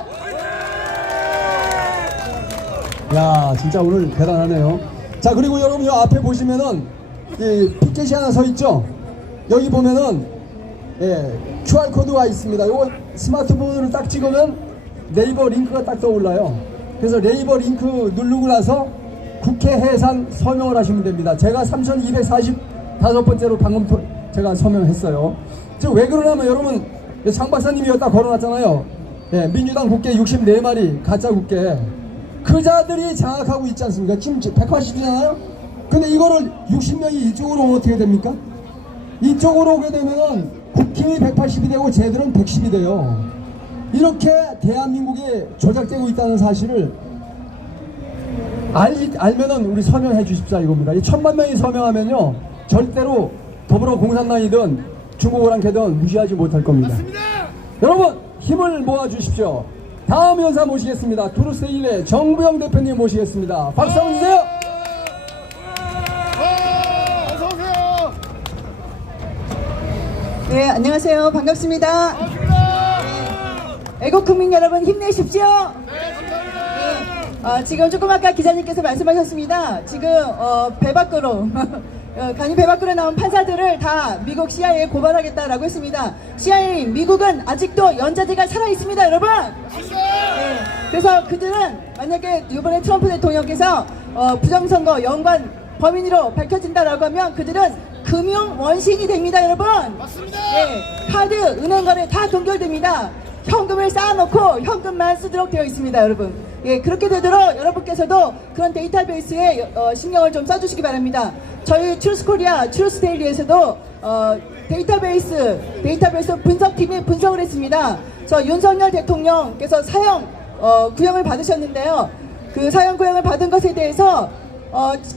야, 진짜 오늘 대단하네요. 자, 그리고 여러분 요 앞에 보시면은 이 피켓이 하나 서 있죠. 여기 보면은 QR 코드가 있습니다. 요거 스마트폰으로 딱 찍으면 네이버 링크가 딱 떠올라요. 그래서 네이버 링크 누르고 나서 국회 해산 서명을 하시면 됩니다. 제가 3245번째로 방금 제가 서명했어요. 즉 왜 그러냐면 여러분 장 박사님이 여기다 걸어놨잖아요. 예, 민주당 국회 64마리 가짜 국회 그 자들이 장악하고 있지 않습니까? 지금 180이잖아요? 근데 이거를 60명이 이쪽으로 오면 어떻게 됩니까? 이쪽으로 오게 되면은 국힘이 180이 되고 쟤들은 110이 돼요. 이렇게 대한민국에 조작되고 있다는 사실을 알면은 우리 서명해 주십사 이겁니다. 이 1000만 명이 서명하면요 절대로 더불어공산당이든 중국어랑캐든 무시하지 못할 겁니다. 여러분 힘을 모아 주십시오. 다음 연사 모시겠습니다. 두루세일의 정부영 대표님 모시겠습니다. 박수 한번 주세요. 어서오세요. 네, 안녕하세요. 반갑습니다. 애국 국민 여러분 힘내십시오. 지금 조금 아까 기자님께서 말씀하셨습니다. 지금 배 밖으로 간이 배 밖으로 나온 판사들을 다 미국 CIA에 고발하겠다라고 했습니다. CIA 미국은 아직도 연좌제가 살아 있습니다, 여러분. 네, 그래서 그들은 만약에 이번에 트럼프 대통령께서 부정선거 연관 범인으로 밝혀진다라고 하면 그들은 금융 원신이 됩니다, 여러분. 맞습니다. 네, 카드, 은행 거래 다 동결됩니다. 현금을 쌓아놓고 현금만 쓰도록 되어 있습니다, 여러분. 예, 그렇게 되도록 여러분께서도 그런 데이터베이스에 신경을 좀 써주시기 바랍니다. 저희 트루스코리아, 트루스데일리에서도 데이터베이스 분석팀이 분석을 했습니다. 저 윤석열 대통령께서 사형 구형을 받으셨는데요. 그 사형 구형을 받은 것에 대해서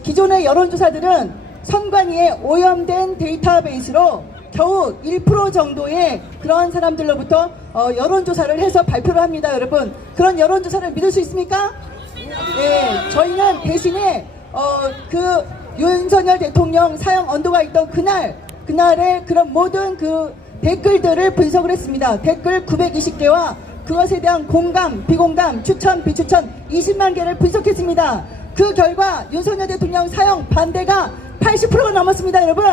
기존의 여론조사들은 선관위에 오염된 데이터베이스로 겨우 1% 정도의 그런 사람들로부터 여론조사를 해서 발표를 합니다, 여러분. 그런 여론조사를 믿을 수 있습니까? 네, 저희는 대신에 그 윤석열 대통령 사형 언도가 있던 그날의 그런 모든 그 댓글들을 분석을 했습니다. 댓글 920개와 그것에 대한 공감, 비공감, 추천, 비추천 20만 개를 분석했습니다. 그 결과 윤석열 대통령 사형 반대가 80%가 넘었습니다, 여러분.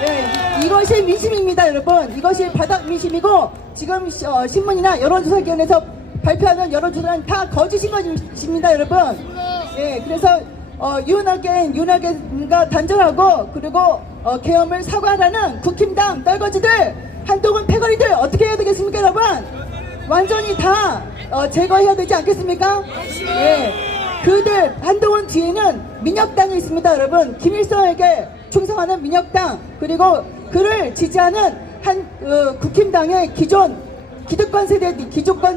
네, 이것이 민심입니다, 여러분. 이것이 바닥 민심이고 지금 신문이나 여론조사기관에서 발표하는 여론조사는 다 거짓인 것입니다, 여러분. 네, 그래서 윤핵관과 단절하고 그리고 계엄을 사과하라는 국힘당 떨거지들, 한동훈 패거리들 어떻게 해야 되겠습니까, 여러분? 완전히 다 제거해야 되지 않겠습니까? 네, 그들 한동훈 뒤에는 민혁당이 있습니다, 여러분. 김일성에게 충성하는 민혁당, 그리고 그를 지지하는 국힘당의 기득권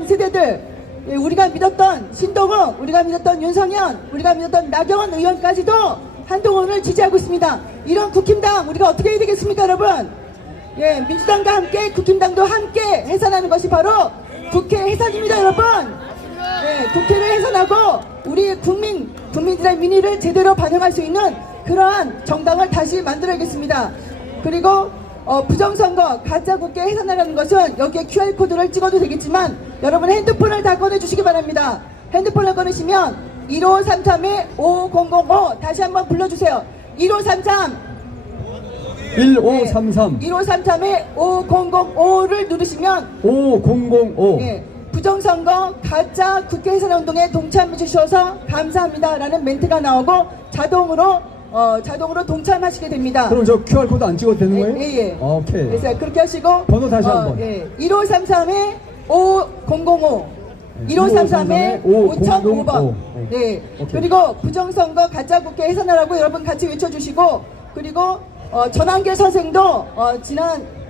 세대들, 우리가 믿었던 신동욱, 우리가 믿었던 윤성현, 우리가 믿었던 나경원 의원까지도 한동훈을 지지하고 있습니다. 이런 국힘당 우리가 어떻게 해야 되겠습니까, 여러분? 예, 민주당과 함께 국힘당도 함께 해산하는 것이 바로 국회 해산입니다, 여러분. 예, 국회를 해산하고 우리 국민들의 민의를 제대로 반영할 수 있는 그러한 정당을 다시 만들어야겠습니다. 그리고 부정선거 가짜국회 해산하라는 것은 여기에 QR코드를 찍어도 되겠지만 여러분 핸드폰을 다 꺼내주시기 바랍니다. 핸드폰을 꺼내시면 1533-5005 다시 한번 불러주세요. 1533 1533-5005를 누르시면 5005 예, 부정선거 가짜 국회 해산운동에 동참해 주셔서 감사합니다 라는 멘트가 나오고 자동으로 동참하시게 됩니다. 그럼 저 QR코드 안 찍어도 되는 거예요? 예. 오케이. 그래서 그렇게 하시고 번호 다시 한번. 예, 1533-5005 1533-5005번. 네. 오케이. 그리고 부정선거 가짜국회 해산하라고 여러분 같이 외쳐주시고, 그리고 전한계 선생도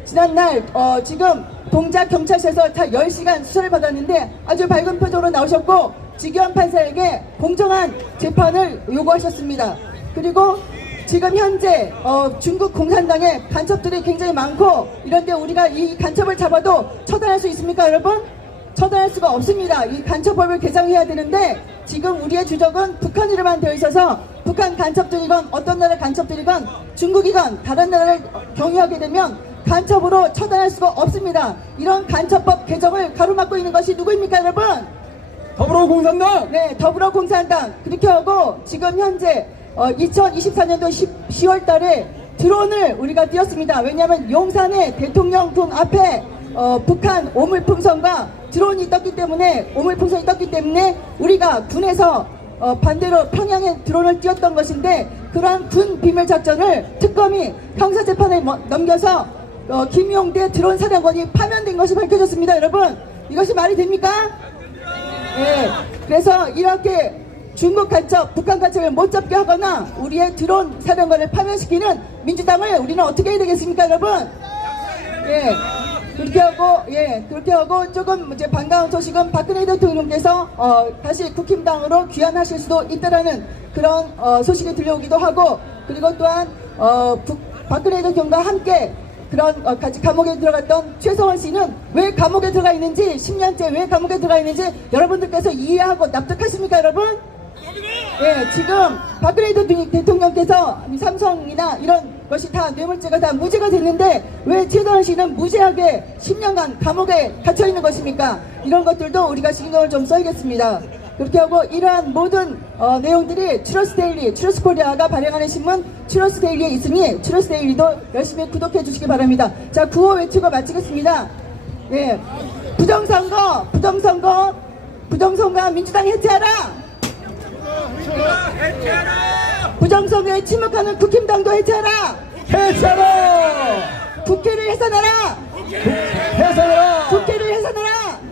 지난날 지금 동작 경찰서에서 다 10시간 수사를 받았는데 아주 밝은 표정으로 나오셨고 지기현 판사에게 공정한 재판을 요구하셨습니다. 그리고 지금 현재 중국 공산당의 간첩들이 굉장히 많고 이런데 우리가 이 간첩을 잡아도 처단할 수 있습니까, 여러분? 처단할 수가 없습니다. 이 간첩법을 개정해야 되는데 지금 우리의 주적은 북한으로만 되어 있어서 북한 간첩들이건 어떤 나라 간첩들이건 중국이건 다른 나라를 경유하게 되면 간첩으로 처단할 수가 없습니다. 이런 간첩법 개정을 가로막고 있는 것이 누구입니까, 여러분? 더불어공산당! 네, 더불어공산당. 그렇게 하고 지금 현재 2024년도 10월 달에 드론을 우리가 띄웠습니다. 왜냐하면 용산의 대통령궁 앞에 북한 오물풍선과 드론이 떴기 때문에, 오물풍선이 떴기 때문에 우리가 군에서 반대로 평양에 드론을 띄웠던 것인데 그러한 군 비밀작전을 특검이 형사재판에 넘겨서 김용대 드론 사령관이 파면된 것이 밝혀졌습니다, 여러분. 이것이 말이 됩니까? 예. 그래서 이렇게 중국 간첩, 북한 간첩을 못 잡게 하거나 우리의 드론 사령관을 파면시키는 민주당을 우리는 어떻게 해야 되겠습니까, 여러분? 예. 그렇게 하고 조금 이제 반가운 소식은 박근혜 대통령께서 다시 국힘당으로 귀환하실 수도 있다라는 그런 소식이 들려오기도 하고, 그리고 또한 박근혜 대통령과 함께 그런 같이 감옥에 들어갔던 최서원 씨는 왜 감옥에 들어가 있는지, 10년째 왜 감옥에 들어가 있는지 여러분들께서 이해하고 납득하십니까, 여러분? 예, 지금 박근혜 대통령께서 삼성이나 이런 것이 다 뇌물죄가 다 무죄가 됐는데 왜 최서원 씨는 무죄하게 10년간 감옥에 갇혀 있는 것입니까? 이런 것들도 우리가 신경을 좀 써야겠습니다. 그렇게 하고 이러한 모든 내용들이 추러스데일리, 추러스코리아가 발행하는 신문 추러스데일리에 있으니 추러스데일리도 열심히 구독해 주시기 바랍니다. 자, 구호 외치고 마치겠습니다. 예, 부정선거 민주당 해체하라! 부정선거에 침묵하는 국힘당도 해체하라! 해체하라! 국회를 해산하라! 해산하라! 국회를 해산하라!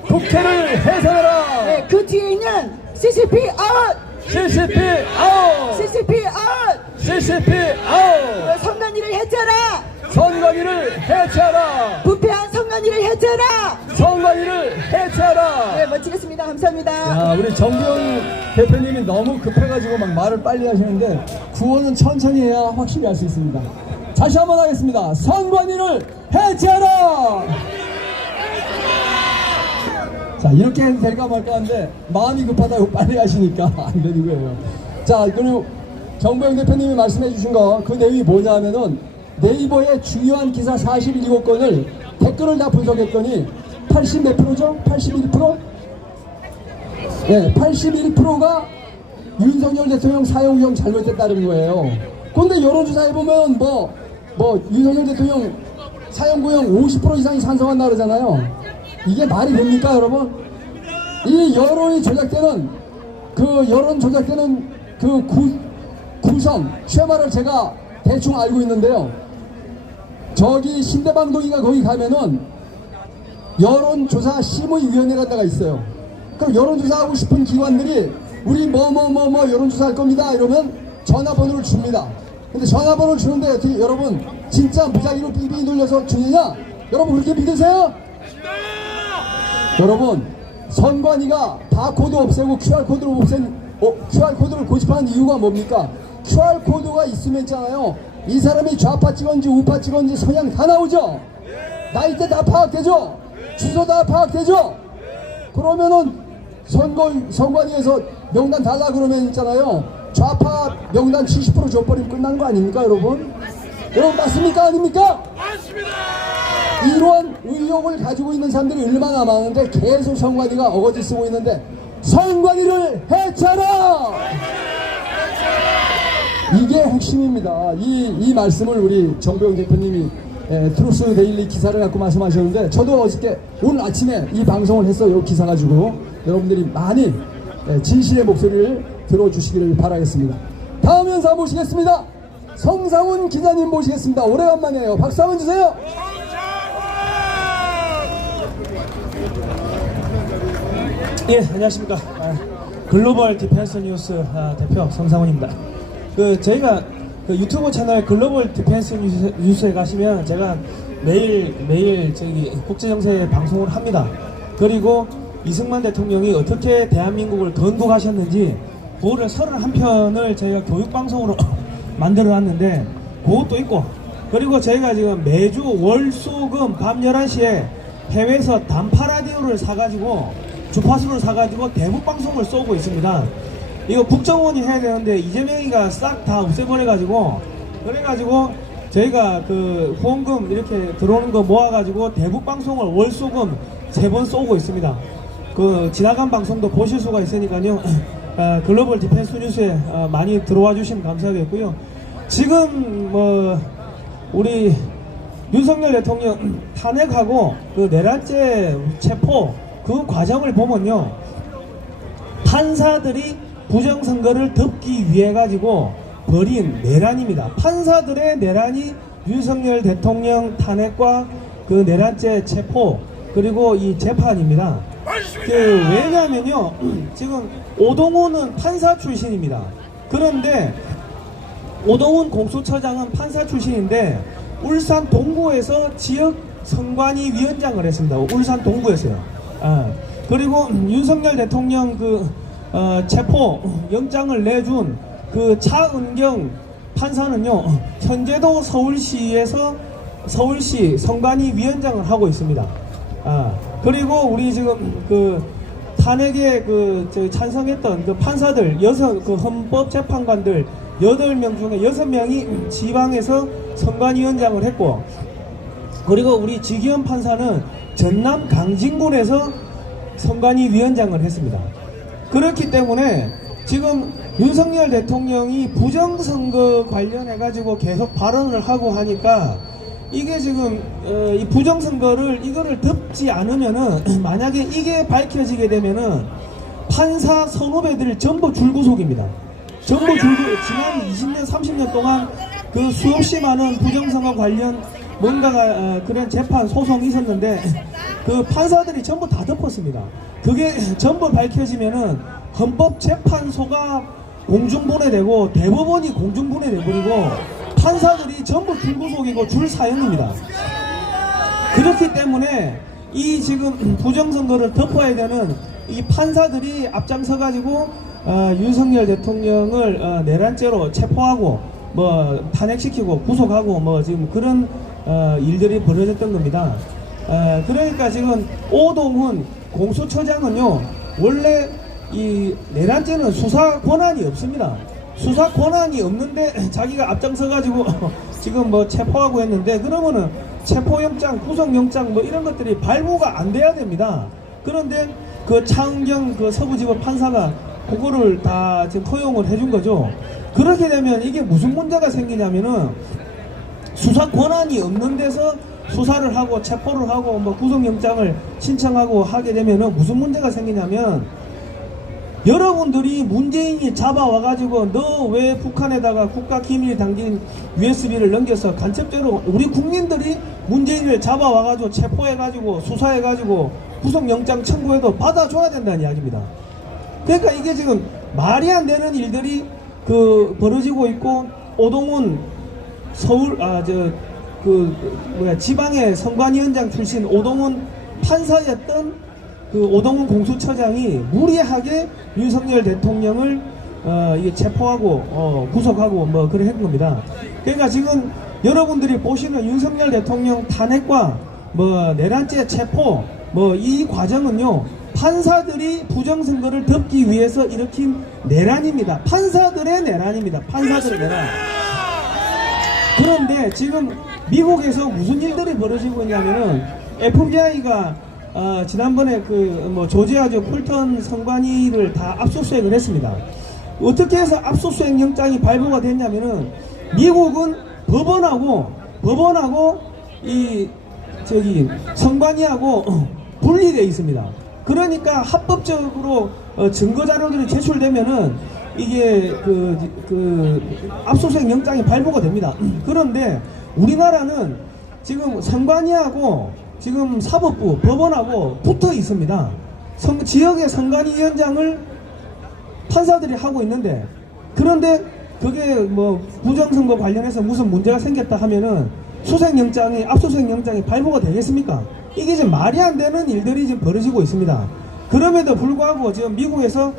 국회를 해산하라! 네, 그 뒤에 있는 CCP 아웃! CCP 아웃! CCP 아웃! CCP 아웃! 선관위를 해체하라! 선관위를 해체하라! 부패한 선관위를 해체하라! 선관위를 해체하라! 네, 마치겠습니다. 감사합니다. 야, 우리 정기영 대표님이 너무 급해가지고 막 말을 빨리 하시는데 구호는 천천히 해야 확실히 할 수 있습니다. 다시 한번 하겠습니다. 선관위를 해체하라! 자, 이렇게 해도 될까 말까 하는데 마음이 급하다고 빨리 하시니까 안 되는 거예요. 자, 그리고 정보영 대표님이 말씀해 주신 거 그 내용이 뭐냐 하면은 네이버의 주요한 기사 47건을 댓글을 다 분석했더니 80 몇 프로죠? 81%? 네, 81%가 윤석열 대통령 사용용 잘못됐다는 거예요. 근데 여론조사에 보면 뭐 윤석열 대통령 사용구형 50% 이상이 찬성한다 그러잖아요. 이게 말이 됩니까, 여러분? 이 여론이 조작되는 구성 쉐마를 제가 대충 알고 있는데요. 저기 신대방동이가 거기 가면은 여론조사 심의위원회가 다가 있어요. 그럼 여론조사하고 싶은 기관들이 우리 여론조사 할 겁니다 이러면 전화번호를 줍니다. 근데 전화번호를 주는데 어떻게 여러분 진짜 무작위로 삐삐 눌려서 주느냐? 여러분 그렇게 믿으세요? 여러분 선관위가 바코드 없애고 QR코드를 고집하는 이유가 뭡니까? QR코드가 있으면 있잖아요. 이 사람이 좌파 찍었는지 우파 찍었는지 성향 다 나오죠? 나이대 다 파악되죠? 주소 다 파악되죠? 그러면은 선관위에서 명단 달라 그러면 있잖아요. 좌파 명단 70% 줘버리면 끝나는 거 아닙니까, 여러분? 여러분 맞습니까, 아닙니까? 맞습니다. 이런 의혹을 가지고 있는 사람들이 얼마나 많은데 계속 선관위가 어거지 쓰고 있는데 선관위를 해체하라! 이게 핵심입니다. 이 말씀을 우리 정보영 대표님이 트루스 데일리 기사를 갖고 말씀하셨는데 저도 어저께 오늘 아침에 이 방송을 했어요. 기사 가지고 여러분들이 많이 진실의 목소리를 들어주시기를 바라겠습니다. 다음 연사 모시겠습니다. 성상훈 기자님 모시겠습니다. 오래간만이에요. 박수 한번 주세요. 예, 안녕하십니까. 글로벌 디펜스 뉴스 대표 성상훈입니다. 저희가 유튜브 채널 글로벌 디펜스 뉴스에 가시면 제가 매일 저기 국제정세 방송을 합니다. 그리고 이승만 대통령이 어떻게 대한민국을 건국하셨는지 그거를 31편을 저희가 교육방송으로 만들어 놨는데 그것도 있고, 그리고 저희가 지금 매주 월수금 밤 11시에 해외에서 단파 라디오를 사가지고 주파수를 사가지고 대북방송을 쏘고 있습니다. 이거 국정원이 해야 되는데 이재명이가 싹 다 없애버려가지고, 그래가지고 저희가 그 후원금 이렇게 들어오는 거 모아가지고 대북방송을 월수금 3번 쏘고 있습니다. 그 지나간 방송도 보실 수가 있으니까요. 글로벌 디펜스 뉴스에 많이 들어와 주시면 감사하겠고요. 지금 우리 윤석열 대통령 탄핵하고 그 내란죄 체포 그 과정을 보면요, 판사들이 부정선거를 덮기 위해 가지고 벌인 내란입니다. 판사들의 내란이 윤석열 대통령 탄핵과 그 내란죄 체포 그리고 이 재판입니다. 왜냐하면요, 지금 오동훈은 판사 출신입니다. 그런데 오동훈 공수처장은 판사 출신인데 울산 동구에서 지역 선관위 위원장을 했습니다. 울산 동구에서요. 그리고 윤석열 대통령 체포 영장을 내준 그 차은경 판사는요, 현재도 서울시 선관위 위원장을 하고 있습니다. 그리고 우리 지금 탄핵에 찬성했던 그 판사들 헌법재판관들 8명 중에 6명이 지방에서 선관위원장을 했고, 그리고 우리 지기현 판사는 전남 강진군에서 선관위 위원장을 했습니다. 그렇기 때문에 지금 윤석열 대통령이 부정선거 관련해 가지고 계속 발언을 하고 하니까 이게 지금 이 부정선거를 이거를 덮지 않으면은 만약에 이게 밝혀지게 되면은 판사 선후배들이 전부 줄구속입니다. 전부 지난 20년 30년 동안 그 수없이 많은 부정선거 관련 뭔가가 그런 재판 소송이 있었는데 그 판사들이 전부 다 덮었습니다. 그게 전부 밝혀지면은 헌법재판소가 공중분해되고 대법원이 공중분해되버리고 판사들이 전부 줄구속이고 줄사형입니다. 그렇기 때문에 이 지금 부정선거를 덮어야 되는 이 판사들이 앞장서 가지고 윤석열 대통령을 내란죄로 체포하고 뭐 탄핵시키고 구속하고 뭐 지금 그런 일들이 벌어졌던 겁니다. 그러니까 지금 오동훈 공수처장은요, 원래 이 내란죄는 수사 권한이 없습니다. 수사 권한이 없는데 자기가 앞장서 가지고 지금 뭐 체포하고 했는데, 그러면은 체포영장, 구속영장 뭐 이런 것들이 발부가 안 돼야 됩니다. 그런데 그 차은경 그 서부지법 판사가 그거를 다 지금 허용을 해준 거죠. 그렇게 되면 이게 무슨 문제가 생기냐면은 수사 권한이 없는 데서 수사를 하고 체포를 하고 뭐 구속영장을 신청하고 하게 되면은 무슨 문제가 생기냐면, 여러분들이 문재인이 잡아와가지고 너 왜 북한에다가 국가기밀이 담긴 USB를 넘겨서 간첩죄로 우리 국민들이 문재인을 잡아와가지고 체포해가지고 수사해가지고 구속영장 청구해도 받아줘야 된다는 이야기입니다. 그러니까 이게 지금 말이 안 되는 일들이 벌어지고 있고, 오동훈 지방의 선관위원장 출신 오동훈 판사였던 오동훈 공수처장이 무리하게 윤석열 대통령을 이게 체포하고 구속하고 뭐 그래 한 겁니다. 그러니까 지금 여러분들이 보시는 윤석열 대통령 탄핵과 뭐 내란죄 체포 뭐 이 과정은요, 판사들이 부정선거를 덮기 위해서 일으킨 내란입니다. 판사들의 내란입니다. 판사들의 내란. 그런데 지금 미국에서 무슨 일들이 벌어지고 있냐면은 FBI가 지난번에 조지아주 풀턴 선관위를 다 압수수색을 했습니다. 어떻게 해서 압수수색 영장이 발부가 됐냐면은 미국은 법원하고 선관위하고 분리되어 있습니다. 그러니까 합법적으로 증거 자료들이 제출되면은 이게 압수수색 영장이 발부가 됩니다. 그런데 우리나라는 지금 선관위하고 지금 사법부, 법원하고 붙어 있습니다. 지역의 선관위원장을 판사들이 하고 있는데, 그런데 그게 뭐 부정선거 관련해서 무슨 문제가 생겼다 하면은 압수수색영장이 발부가 되겠습니까? 이게 지금 말이 안 되는 일들이 지금 벌어지고 있습니다. 그럼에도 불구하고 지금 미국에서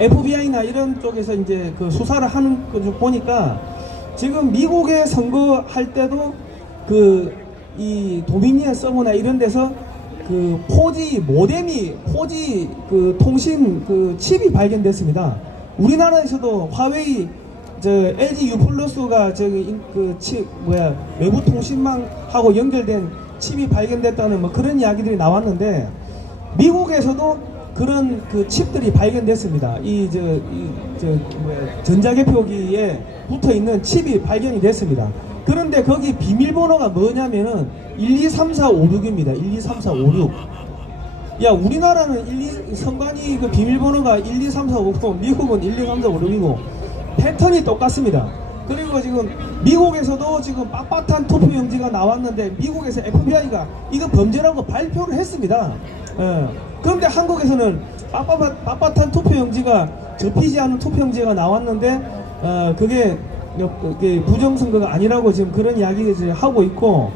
FBI나 이런 쪽에서 이제 수사를 하는 거 보니까 지금 미국에 선거할 때도 이 도미니언 서버나 이런 데서 포지 통신 칩이 발견됐습니다. 우리나라에서도 화웨이 LG U+가 외부 통신망하고 연결된 칩이 발견됐다는 뭐 그런 이야기들이 나왔는데, 미국에서도 그런 칩들이 발견됐습니다. 전자개표기에 붙어 있는 칩이 발견이 됐습니다. 그런데 거기 비밀번호가 뭐냐면은 123456입니다. 123456. 야, 우리나라는 선관위 비밀번호가 123456, 미국은 123456이고 패턴이 똑같습니다. 그리고 지금 미국에서도 지금 빳빳한 투표용지가 나왔는데 미국에서 FBI가 이거 범죄라고 발표를 했습니다. 예. 그런데 한국에서는 빳빳한 투표용지가 접히지 않은 투표용지가 나왔는데 그게 부정선거가 아니라고 지금 그런 이야기를 하고 있고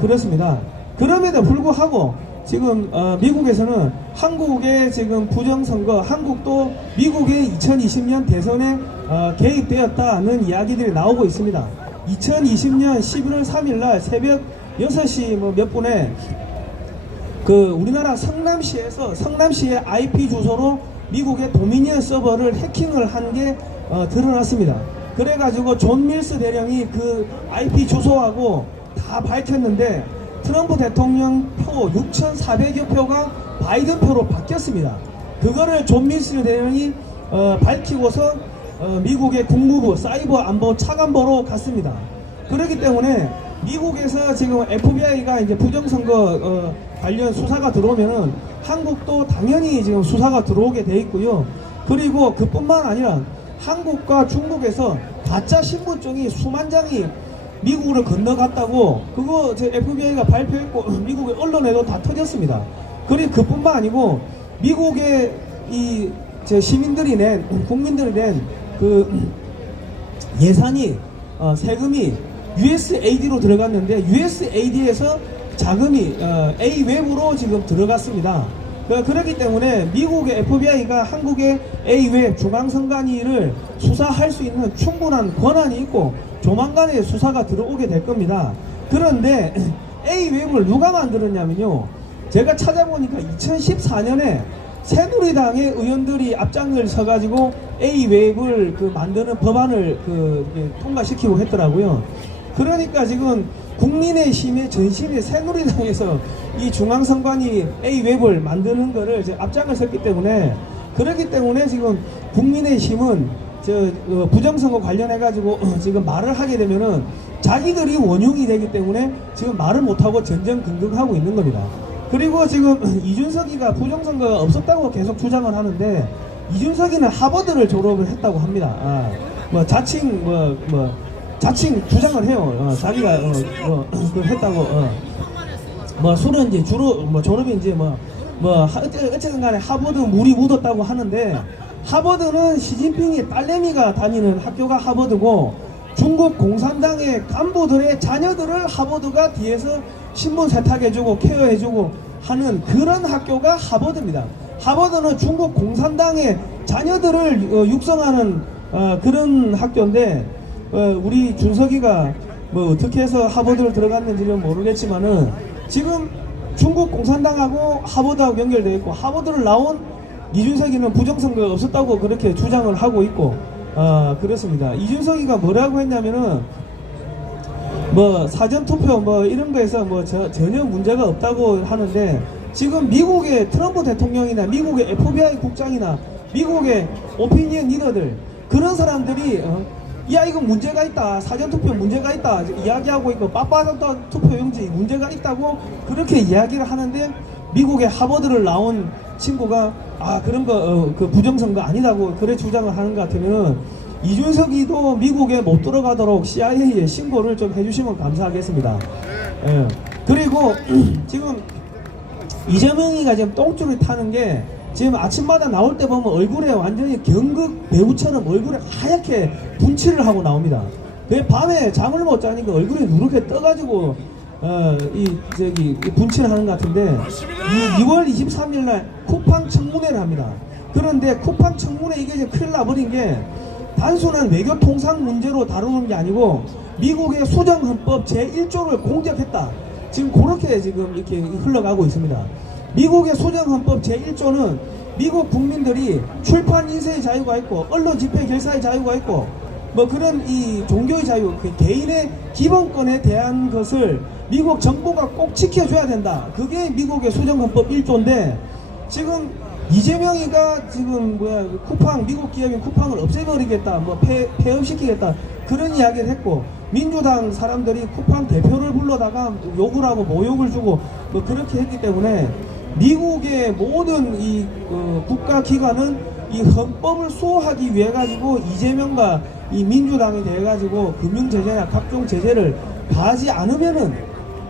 그렇습니다. 그럼에도 불구하고 지금 미국에서는 한국의 지금 부정선거, 한국도 미국의 2020년 대선에 개입되었다는 이야기들이 나오고 있습니다. 2020년 11월 3일 날 새벽 6시 몇 분에 그 우리나라 성남시의 IP 주소로 미국의 도미니언 서버를 해킹을 한 게 드러났습니다. 그래가지고 존 밀스 대령이 그 IP 주소하고 다 밝혔는데 트럼프 대통령 표 6,400여 표가 바이든 표로 바뀌었습니다. 그거를 존 밀스 대령이 밝히고서 미국의 국무부 사이버 안보 차관보로 갔습니다. 그렇기 때문에 미국에서 지금 FBI가 이제 부정선거 관련 수사가 들어오면은 한국도 당연히 지금 수사가 들어오게 돼 있고요. 그리고 그뿐만 아니라 한국과 중국에서 가짜 신분증이 수만 장이 미국으로 건너갔다고 그거 FBI가 발표했고 미국의 언론에도 다 터졌습니다. 그리고 그뿐만 아니고 미국의 이 시민들이 낸 국민들이 낸 그 예산이 세금이 USAID로 들어갔는데 USAID에서 자금이 A웹으로 지금 들어갔습니다. 그렇기 때문에 미국의 FBI가 한국의 A웹 중앙선관위를 수사할 수 있는 충분한 권한이 있고 조만간에 수사가 들어오게 될 겁니다. 그런데 A웹을 누가 만들었냐면요, 제가 찾아보니까 2014년에 새누리당의 의원들이 앞장을 서가지고 A웹을 만드는 법안을 통과시키고 했더라고요. 그러니까 지금 국민의힘의 전신이 새누리당에서 이 중앙선관위 A웹을 만드는 거를 앞장을 섰기 때문에, 그렇기 때문에 지금 국민의힘은 부정선거 관련해가지고 지금 말을 하게 되면은 자기들이 원흉이 되기 때문에 지금 말을 못하고 전전긍긍하고 있는 겁니다. 그리고 지금 이준석이가 부정선거가 없었다고 계속 주장을 하는데, 이준석이는 하버드를 졸업을 했다고 합니다. 자칭 자칭 주장을 해요. 자기가 했다고. 술은 이제 주로 졸업이 이제 어쨌든 간에 하버드 물이 묻었다고 하는데, 하버드는 시진핑의 딸내미가 다니는 학교가 하버드고, 중국 공산당의 간부들의 자녀들을 하버드가 뒤에서 신분 세탁해주고 케어해주고 하는 그런 학교가 하버드입니다. 하버드는 중국 공산당의 자녀들을 육성하는 그런 학교인데, 우리 준석이가 어떻게 해서 하버드를 들어갔는지는 모르겠지만은 지금 중국 공산당하고 하버드하고 연결되어 있고, 하버드를 나온 이준석이는 부정선거가 없었다고 그렇게 주장을 하고 있고 그렇습니다. 이준석이가 뭐라고 했냐면은 사전투표 이런 거에서 전혀 문제가 없다고 하는데, 지금 미국의 트럼프 대통령이나 미국의 FBI 국장이나 미국의 오피니언 리더들, 그런 사람들이 야 이거 문제가 있다, 사전투표 문제가 있다 이야기하고 있고, 빳빳한 투표용지 문제가 있다고 그렇게 이야기를 하는데, 미국의 하버드를 나온 친구가 그런 거 그 부정선거 아니다고 그래 주장을 하는 것 같으면, 이준석이도 미국에 못 들어가도록 CIA에 신고를 좀 해주시면 감사하겠습니다. 예. 그리고 지금 이재명이가 지금 똥줄을 타는 게, 지금 아침마다 나올 때 보면 얼굴에 완전히 경극 배우처럼 얼굴에 하얗게 분칠을 하고 나옵니다. 밤에 잠을 못 자니까 얼굴이 누렇게 떠가지고 분칠을 하는 것 같은데, 2월 23일 날 쿠팡 청문회를 합니다. 그런데 쿠팡 청문회 이게 이제 큰일 나버린 게, 단순한 외교 통상 문제로 다루는 게 아니고 미국의 수정헌법 제1조를 공격했다, 지금 그렇게 지금 이렇게 흘러가고 있습니다. 미국의 수정헌법 제1조는 미국 국민들이 출판 인쇄의 자유가 있고, 언론 집회 결사의 자유가 있고, 그런 이 종교의 자유, 개인의 기본권에 대한 것을 미국 정부가 꼭 지켜줘야 된다. 그게 미국의 수정헌법 1조인데, 지금 이재명이가 지금 쿠팡, 미국 기업인 쿠팡을 없애버리겠다, 폐업시키겠다 그런 이야기를 했고, 민주당 사람들이 쿠팡 대표를 불러다가 욕을 하고 모욕을 주고 그렇게 했기 때문에, 미국의 모든 이 국가기관은 이 헌법을 수호하기 위해 가지고 이재명과 이 민주당에 대해 가지고 금융 제재나 각종 제재를 가하지 않으면은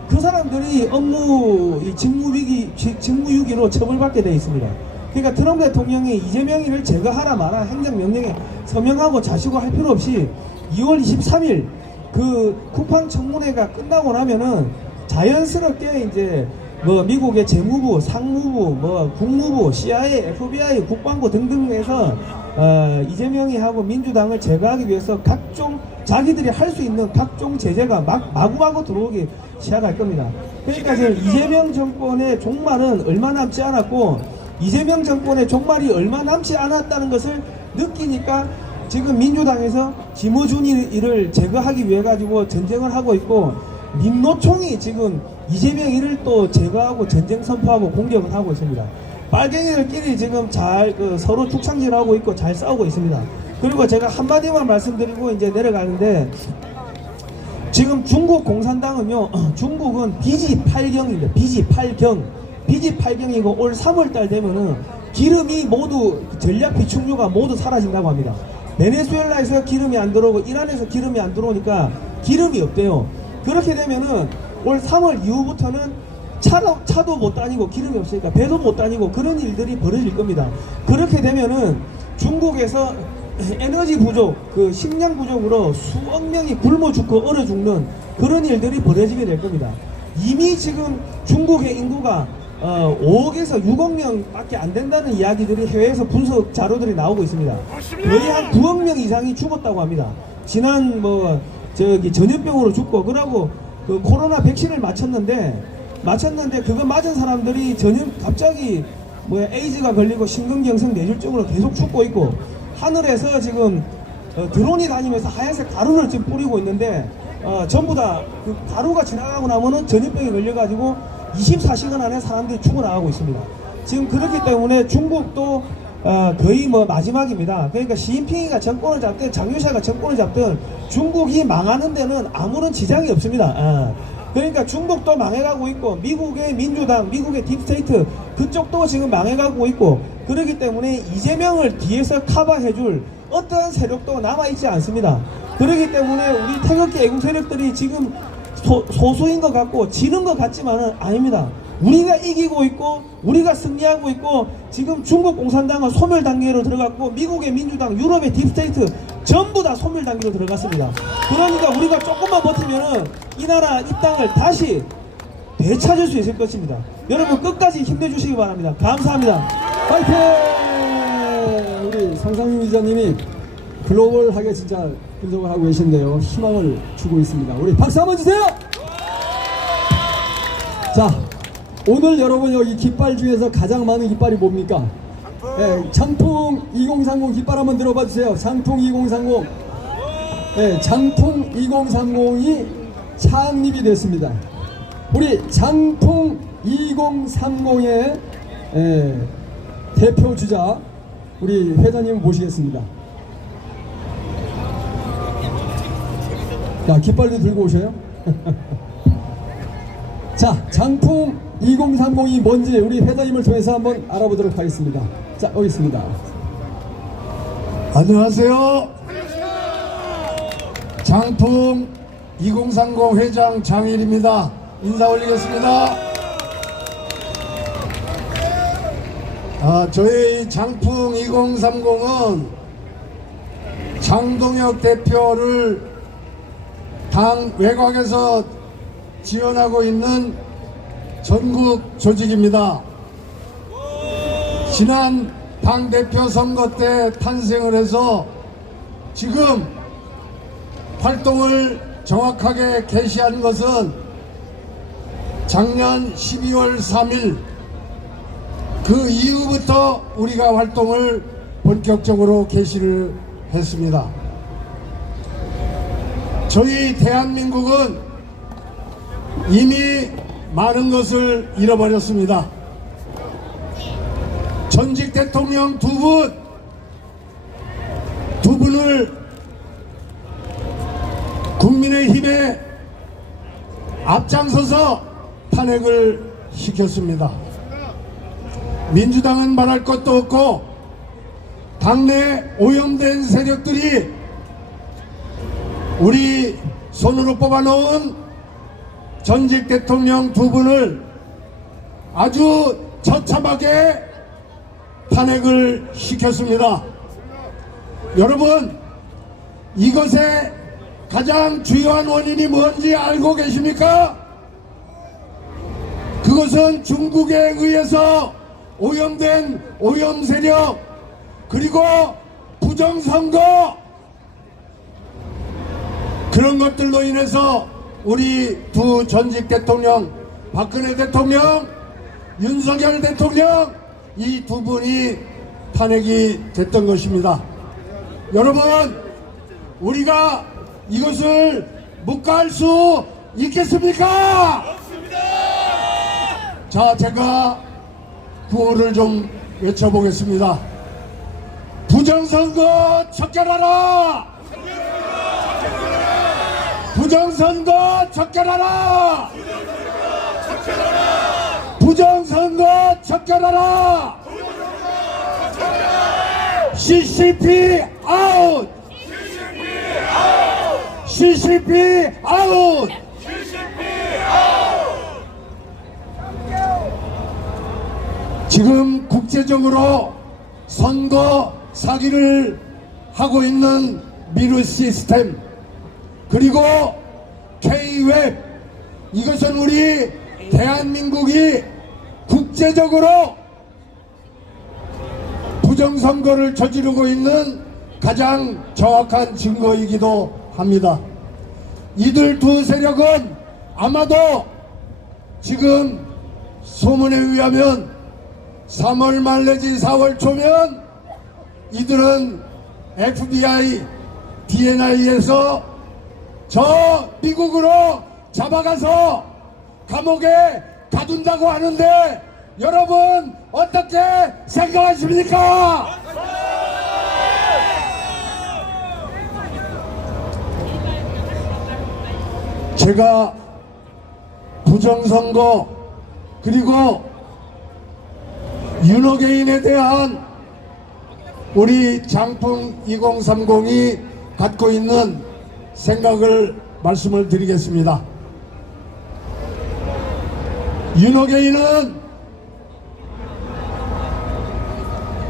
그 사람들이 업무 이 직무유기로 처벌받게 되어 있습니다. 그러니까 트럼프 대통령이 이재명이를 제거하라 마라 행정명령에 서명하고 자시고 할 필요 없이 2월 23일 그 쿠팡 청문회가 끝나고 나면은 자연스럽게 이제 뭐 미국의 재무부, 상무부, 뭐 국무부, CIA, FBI, 국방부 등등에서 이재명이 하고 민주당을 제거하기 위해서 각종 자기들이 할 수 있는 각종 제재가 마구마구 들어오기 시작할 겁니다. 그러니까 지금 이재명 정권의 종말은 얼마 남지 않았고 이재명 정권의 종말이 얼마 남지 않았다는 것을 느끼니까 지금 민주당에서 김어준이를 제거하기 위해 가지고 전쟁을 하고 있고 민노총이 지금 이재명 이를 또 제거하고 전쟁 선포하고 공격을 하고 있습니다. 빨갱이들끼리 지금 잘 서로 축창질하고 있고 잘 싸우고 있습니다. 그리고 제가 한마디만 말씀드리고 이제 내려가는데 지금 중국 공산당은요 중국은 빚이 8경입니다. 빚이 8경이고 올 3월달 되면은 기름이 모두 전략 비축유가 모두 사라진다고 합니다. 베네수엘라에서 기름이 안 들어오고 이란에서 기름이 안 들어오니까 기름이 없대요. 그렇게 되면은 올 3월 이후부터는 차도 못 다니고 기름이 없으니까 배도 못 다니고 그런 일들이 벌어질 겁니다. 그렇게 되면은 중국에서 에너지 부족, 그 식량 부족으로 수억 명이 굶어 죽고 얼어 죽는 그런 일들이 벌어지게 될 겁니다. 이미 지금 중국의 인구가 5억에서 6억 명밖에 안 된다는 이야기들이 해외에서 분석 자료들이 나오고 있습니다. 거의 한 9억 명 이상이 죽었다고 합니다. 지난 전염병으로 죽고 그러고 그 코로나 백신을 맞췄는데 그거 맞은 사람들이 갑자기 에이즈가 걸리고 심근경색 뇌졸중으로 계속 죽고 있고 하늘에서 지금 드론이 다니면서 하얀색 가루를 지금 뿌리고 있는데 전부 다 그 가루가 지나가고 나면은 전염병이 걸려가지고 24시간 안에 사람들이 죽어나가고 있습니다. 지금 그렇기 때문에 중국도 거의 마지막입니다. 그러니까 시진핑이가 정권을 잡든 장유샤가 정권을 잡든 중국이 망하는 데는 아무런 지장이 없습니다. 그러니까 중국도 망해가고 있고 미국의 민주당, 미국의 딥스테이트 그쪽도 지금 망해가고 있고 그렇기 때문에 이재명을 뒤에서 커버해줄 어떠한 세력도 남아있지 않습니다. 그렇기 때문에 우리 태극기 애국 세력들이 지금 소수인 것 같고 지는 것 같지만은 아닙니다. 우리가 이기고 있고 우리가 승리하고 있고 지금 중국 공산당은 소멸 단계로 들어갔고 미국의 민주당, 유럽의 딥스테이트 전부 다 소멸 단계로 들어갔습니다. 그러니까 우리가 조금만 버티면은 이 나라 이 땅을 다시 되찾을 수 있을 것입니다. 여러분 끝까지 힘내주시기 바랍니다. 감사합니다. 파이팅! 우리 성상윤 기자님이 글로벌하게 진짜 분석을 하고 계신데요. 희망을 주고 있습니다. 우리 박수 한번 주세요! 자, 오늘 여러분 여기 깃발 중에서 가장 많은 깃발이 뭡니까? 장풍 2030 깃발 한번 들어봐 주세요. 장풍 2030. 장풍 2030이 창립이 됐습니다. 우리 장풍 2030의 대표 주자 우리 회장님 모시겠습니다. 자, 깃발도 들고 오셔요. 자, 장풍 2030이 뭔지 우리 회장님을 통해서 한번 알아보도록 하겠습니다. 자, 여기 있습니다. 안녕하세요. 장풍 2030 회장 장일입니다. 인사 올리겠습니다. 저희 장풍 2030은 장동혁 대표를 당 외곽에서 지원하고 있는 전국 조직입니다. 지난 당대표 선거 때 탄생을 해서 지금 활동을 정확하게 개시한 것은 작년 12월 3일 그 이후부터 우리가 활동을 본격적으로 개시를 했습니다. 저희 대한민국은 이미 많은 것을 잃어버렸습니다. 전직 대통령 두 분을 국민의힘에 앞장서서 탄핵을 시켰습니다. 민주당은 말할 것도 없고 당내 오염된 세력들이 우리 손으로 뽑아놓은 전직 대통령 두 분을 아주 처참하게 탄핵을 시켰습니다. 여러분, 이것의 가장 주요한 원인이 뭔지 알고 계십니까? 그것은 중국에 의해서 오염된 오염 세력, 그리고 부정선거, 그런 것들로 인해서 우리 두 전직 대통령, 박근혜 대통령, 윤석열 대통령, 이 두 분이 탄핵이 됐던 것입니다. 여러분, 우리가 이것을 묵과할 수 있겠습니까? 없습니다! 자, 제가 구호를 좀 외쳐보겠습니다. 부정선거 척결하라! 부정선거 척결하라! 부정선거 척결하라! CCP 아웃! CCP 아웃! 지금 국제적으로 선거 사기를 하고 있는 미르 시스템, 그리고 K-웹, 이것은 우리 대한민국이 국제적으로 부정선거를 저지르고 있는 가장 정확한 증거이기도 합니다. 이들 두 세력은 아마도 지금 소문에 의하면 3월 말 내지 4월 초면 이들은 FBI, DNI에서 저 미국으로 잡아가서 감옥에 가둔다고 하는데 여러분 어떻게 생각하십니까? 제가 부정선거 그리고 윤호개인에 대한 우리 장풍 2030이 갖고 있는 생각을 말씀을 드리겠습니다. 윤호개인은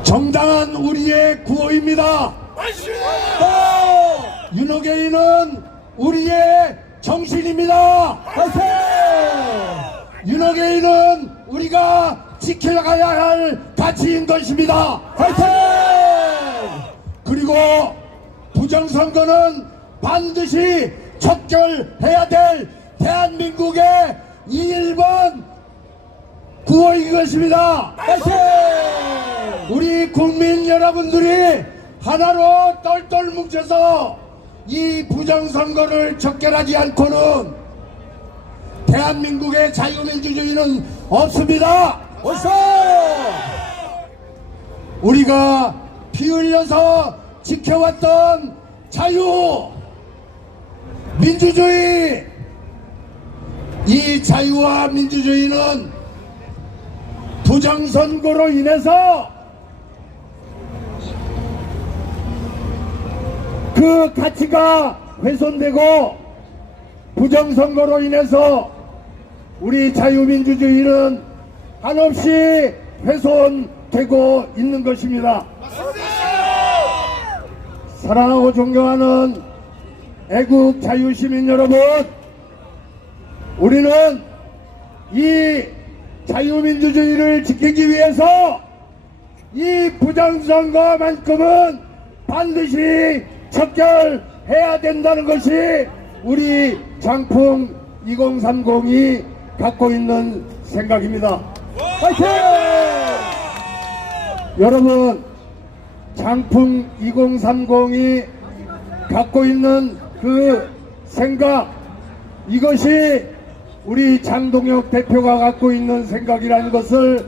정당한 우리의 구호입니다. 윤호개인은 우리의 정신입니다. 윤호개인은 우리가 지켜가야 할 가치인 것입니다. 그리고 부정선거는 반드시 척결해야 될 대한민국의 1번 구호인 것입니다. 우리 국민 여러분들이 하나로 똘똘 뭉쳐서 이 부정선거를 척결하지 않고는 대한민국의 자유민주주의는 없습니다. 우리가 피 흘려서 지켜왔던 자유, 민주주의, 이 자유와 민주주의는 부정선거로 인해서 그 가치가 훼손되고 부정선거로 인해서 우리 자유민주주의는 한없이 훼손되고 있는 것입니다. 사랑하고 존경하는 애국 자유시민 여러분, 우리는 이 자유민주주의를 지키기 위해서 이 부정선거만큼은 반드시 척결해야 된다는 것이 우리 장풍 2030이 갖고 있는 생각입니다. 파이팅! 여러분, 장풍 2030이 갖고 있는 그 생각, 이것이 우리 장동혁 대표가 갖고 있는 생각이라는 것을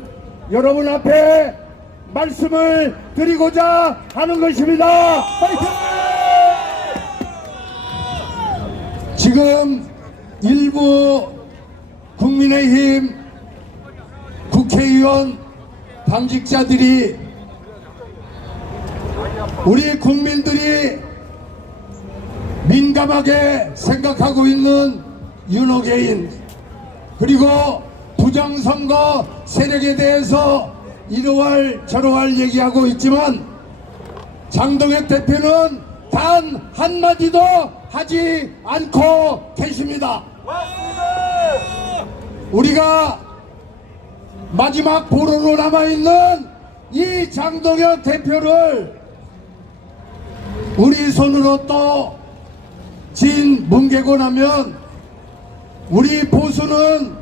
여러분 앞에 말씀을 드리고자 하는 것입니다. 파이팅! 지금 일부 국민의힘 국회의원 당직자들이 우리 국민들이 민감하게 생각하고 있는 윤호개인, 그리고 부정선거 세력에 대해서 이러할 저러할 얘기하고 있지만 장동혁 대표는 단 한마디도 하지 않고 계십니다. 우리가 마지막 보루로 남아있는 이 장동혁 대표를 우리 손으로 또 진 뭉개고 나면 우리 보수는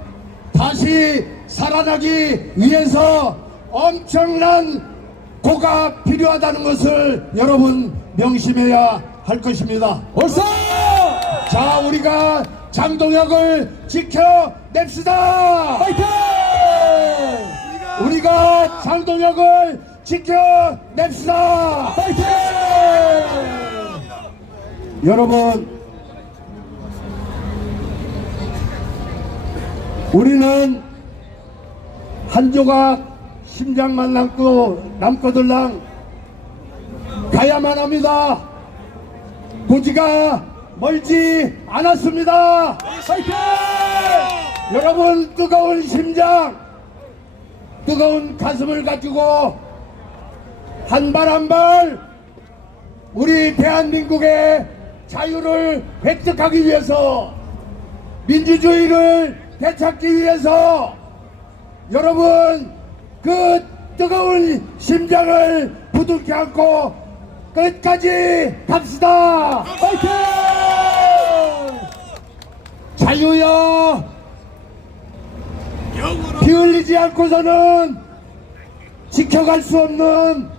다시 살아나기 위해서 엄청난 고가 필요하다는 것을 여러분 명심해야 할 것입니다. 벌써 자, 우리가 장동혁을 지켜냅시다. 파이팅! 우리가 장동혁을 지켜냅시다. 파이팅! 여러분, 우리는 한 조각 심장만 남고들랑 가야만 합니다. 고지가 멀지 않았습니다. 파이팅! 여러분, 뜨거운 심장, 뜨거운 가슴을 가지고 한 발 한 발 우리 대한민국의 자유를 획득하기 위해서, 민주주의를 되찾기 위해서 여러분 그 뜨거운 심장을 부둥켜 안고 끝까지 갑시다. 파이팅! 자유여, 피 흘리지 않고서는 지켜갈 수 없는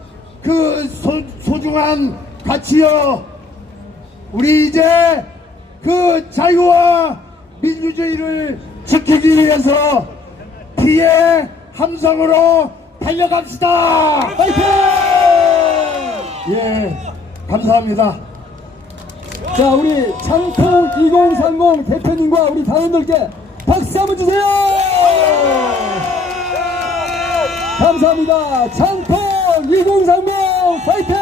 그 소중한 가치여, 우리 이제 그 자유와 민주주의를 지키기 위해서 피의 함성으로 달려갑시다. 파이팅! 예, 감사합니다. 자, 우리 창통 2030 대표님과 우리 당원들께 박수 한번 주세요. 감사합니다. 창통 2030 파이팅!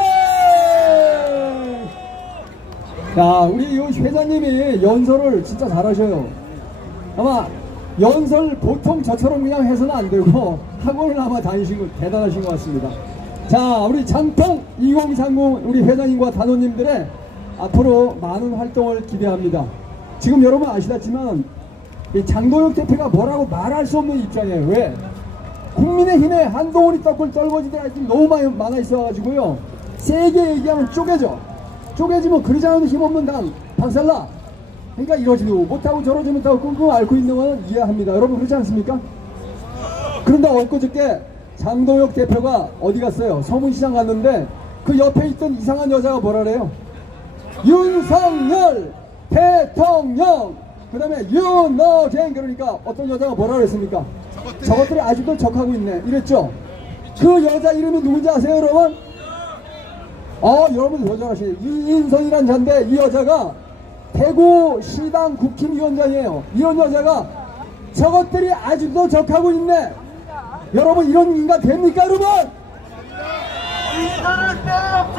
야, 우리 요 회장님이 연설을 진짜 잘하셔요. 아마 연설 보통 저처럼 그냥 해서는 안 되고 학원을 아마 다니신 거 대단하신 것 같습니다. 자, 우리 창통 2030 우리 회장님과 단원님들의 앞으로 많은 활동을 기대합니다. 지금 여러분 아시겠지만 이 장동혁 대표가 뭐라고 말할 수 없는 입장이에요. 왜? 국민의힘에 한동훈이 떡을 떨궈지던 아이들이 너무 많아 있어가지고요. 세게 얘기하면 쪼개지면 그러지 않으면 힘없는 당 박살나. 그러니까 이러지도 못하고 저러지 못하고 끙끙 앓고 있는 건 이해합니다. 여러분 그렇지 않습니까? 그런데 엊그저께 장동혁 대표가 어디 갔어요? 서문시장 갔는데 그 옆에 있던 이상한 여자가 뭐라래요? 윤석열 대통령, 그 다음에 윤어쟁. 그러니까 어떤 여자가 뭐라 그랬습니까? 저것들이 아직도 적하고 있네 이랬죠. 그 여자 이름이 누군지 아세요 여러분? 여러분 더 잘하시네. 이인선이란 자인데 이 여자가 대구시당 국힘위원장이에요. 이런 여자가 저것들이 아직도 적하고 있네. 여러분 이런 인간 됩니까 여러분?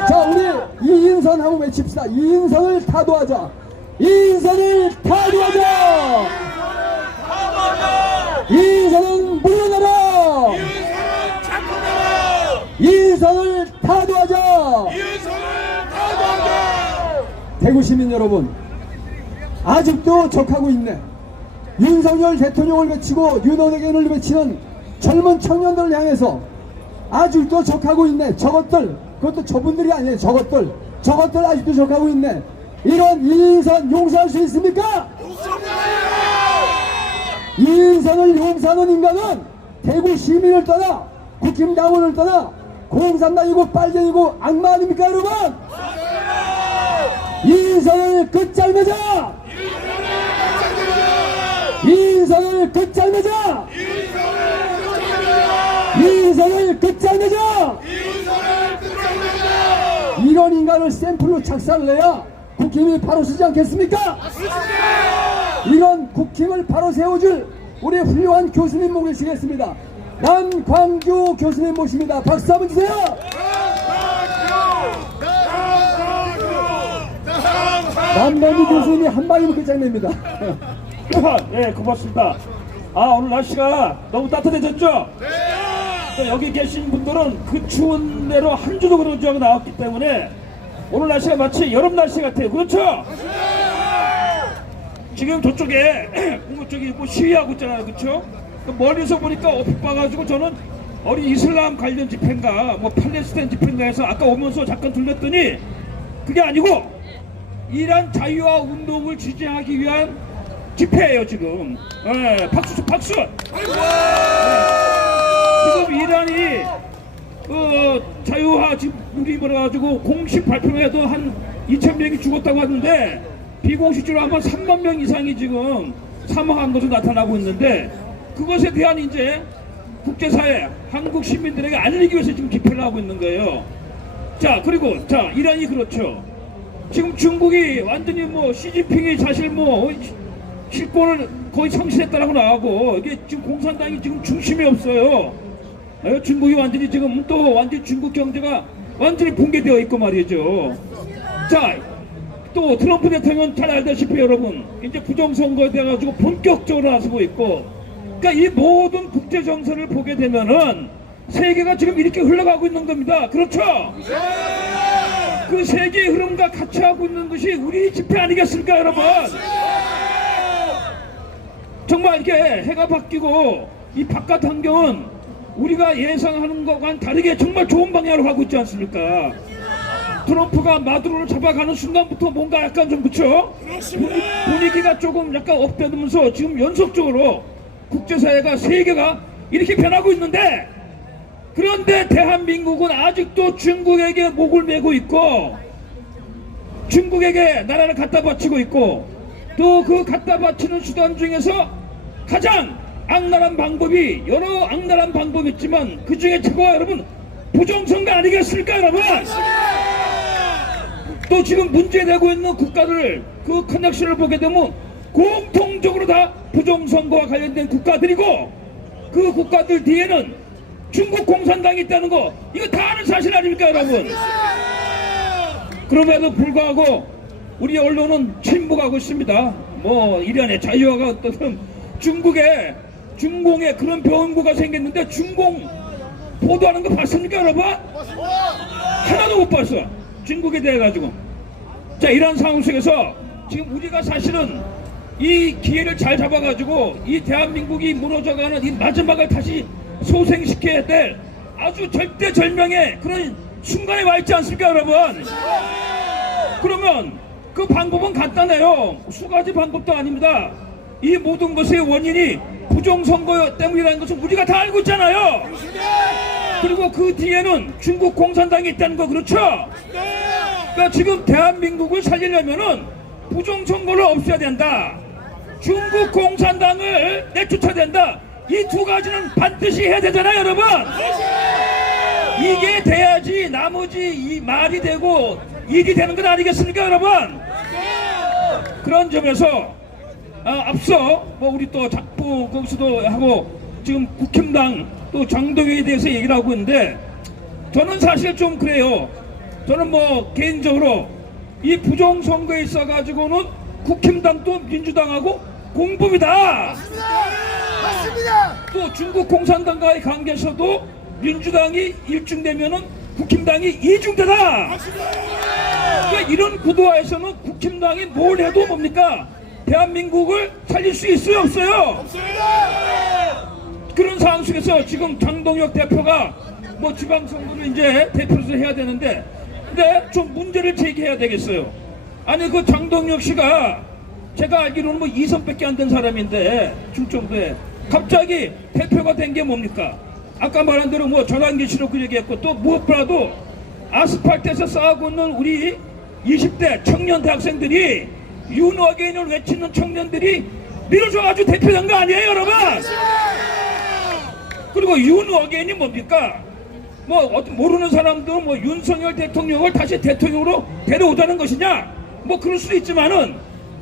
자, 우리 이인선 한번 외칩시다. 이인선을 타도하자. 이인선을 타도하자. 이인선은 물러나라. 이인선을 타도하자. 대구 시민 여러분, 아직도 적하고 있네. 윤석열 대통령을 외치고 윤호대gen을 외치는 젊은 청년들을 향해서 아직도 적하고 있네. 저것들, 그것도 저분들이 아니에요. 저것들 아직도 적하고 있네. 이런 이인선 용서할 수 있습니까? 이인선을 용서하는 인간은 대구 시민을 떠나 국힘당원을 떠나 공산당이고 빨갱이고 악마 아닙니까 여러분? 이인선을 끝잘매자. 이인선을 끝잘매자. 이인선을 끝잘매자. 이런 인간을 샘플로 착사를 해야 국힘이 바로 서지 않겠습니까? 이런 국힘을 바로 세워줄 우리 훌륭한 교수님 모시겠습니다. 남광주 교수님 모십니다. 박수 한번 주세요. 남범희 교수님이 한 방이면 끝장냅니다. 네, 고맙습니다. 오늘 날씨가 너무 따뜻해졌죠? 네. 여기 계신 분들은 그 추운 데로 한 주도 그러지 않고 나왔기 때문에 오늘 날씨가 마치 여름 날씨 같아요. 그렇죠? 지금 저쪽에 저기 뭐 시위하고 있잖아요. 그렇죠? 멀리서 보니까 얼핏 봐가지고 저는 어린 이슬람 관련 집회인가 뭐 팔레스타인 집회인가 해서 아까 오면서 잠깐 들렸더니 그게 아니고 이란 자유화 운동을 지지하기 위한 집회예요 지금. 네, 박수 박수. 네. 지금 이란이 자유화 지금 우리 그래가지고 공식 발표에도 한 2,000명이 죽었다고 하는데 비공식적으로 아마 3만 명 이상이 지금 사망한 것으로 나타나고 있는데 그것에 대한 이제 국제사회 한국 시민들에게 알리기 위해서 지금 집회를 하고 있는 거예요. 자 그리고 자 이란이 그렇죠. 지금 중국이 완전히 뭐 시진핑이 사실 뭐 실권을 거의 상실했다라고 나오고 이게 지금 공산당이 지금 중심이 없어요. 중국이 완전히 지금 또 완전히 중국 경제가 완전히 붕괴되어 있고 말이죠. 자 또 트럼프 대통령은 잘 알다시피 여러분 이제 부정선거에 대해 가지고 본격적으로 나서고 있고 그러니까 이 모든 국제 정세를 보게 되면은 세계가 지금 이렇게 흘러가고 있는 겁니다. 그렇죠? 그 세계의 흐름과 같이 하고 있는 것이 우리 집회 아니겠습니까 여러분? 정말 이렇게 해가 바뀌고 이 바깥 환경은 우리가 예상하는 것과는 다르게 정말 좋은 방향으로 가고 있지 않습니까? 트럼프가 마두로를 잡아가는 순간부터 뭔가 약간 좀 그쵸? 분위기가 조금 약간 업되면서 지금 연속적으로 국제사회가 세계가 이렇게 변하고 있는데 그런데 대한민국은 아직도 중국에게 목을 메고 있고 중국에게 나라를 갖다 바치고 있고 또 그 갖다 바치는 수단 중에서 가장 악랄한 방법이 여러 악랄한 방법이 있지만 그 중에 최고가 여러분 부정선거 아니겠습니까 여러분? 또 지금 문제되고 있는 국가들 그 커넥션을 보게 되면 공통적으로 다 부정선거와 관련된 국가들이고 그 국가들 뒤에는 중국 공산당이 있다는 거 이거 다 아는 사실 아닙니까 여러분? 그럼에도 불구하고 우리 언론은 침묵하고 있습니다. 뭐 이란의 자유화가 어떤 중국에 중공에 그런 병원구가 생겼는데 중공 보도하는 거 봤습니까 여러분? 하나도 못 봤어. 중국에 대해 가지고. 자 이런 상황 속에서 지금 우리가 사실은 이 기회를 잘 잡아가지고 이 대한민국이 무너져가는 이 마지막을 다시 소생시켜야 될 아주 절대절명의 그런 순간에 와 있지 않습니까 여러분? 그러면 그 방법은 간단해요. 수가지 방법도 아닙니다. 이 모든 것의 원인이 부정선거 때문이라는 것은 우리가 다 알고 있잖아요. 그리고 그 뒤에는 중국 공산당이 있다는 거 그렇죠? 그러니까 지금 대한민국을 살리려면은 부정선거를 없애야 된다. 중국 공산당을 내쫓아야 된다. 이 두 가지는 반드시 해야 되잖아요 여러분. 이게 돼야지 나머지 이 말이 되고 일이 되는 건 아니겠습니까 여러분? 그런 점에서 앞서 뭐 우리 또 작부 거기서도 하고 지금 국힘당 또 장동혁에 대해서 얘기를 하고 있는데 저는 사실 좀 그래요. 저는 뭐 개인적으로 이 부정선거에 있어 가지고는 국힘당도 민주당하고 공범이다. 맞습니다. 또 중국 공산당과의 관계에서도 민주당이 1중되면은 국힘당이 2중되다. 그러니까 이런 구도화에서는 국힘당이 뭘 해도 뭡니까? 대한민국을 살릴 수 있어요 없어요? 없습니다. 그런 상황 속에서 지금 장동혁 대표가 뭐 지방선거를 이제 대표로서 해야 되는데 근데 좀 문제를 제기해야 되겠어요. 아니 그 장동혁 씨가 제가 알기로는 뭐 2선밖에 안 된 사람인데 충청도에 갑자기 대표가 된 게 뭡니까? 아까 말한 대로 뭐 전환기시로 그 얘기했고 또 무엇보다도 아스팔트에서 싸우고 있는 우리 20대 청년 대학생들이 윤어게인을 외치는 청년들이 밀어줘가지고 대표된 거 아니에요 여러분? 그리고 윤어게인이 뭡니까? 뭐 모르는 사람도 뭐 윤석열 대통령을 다시 대통령으로 데려오자는 것이냐? 뭐 그럴 수도 있지만은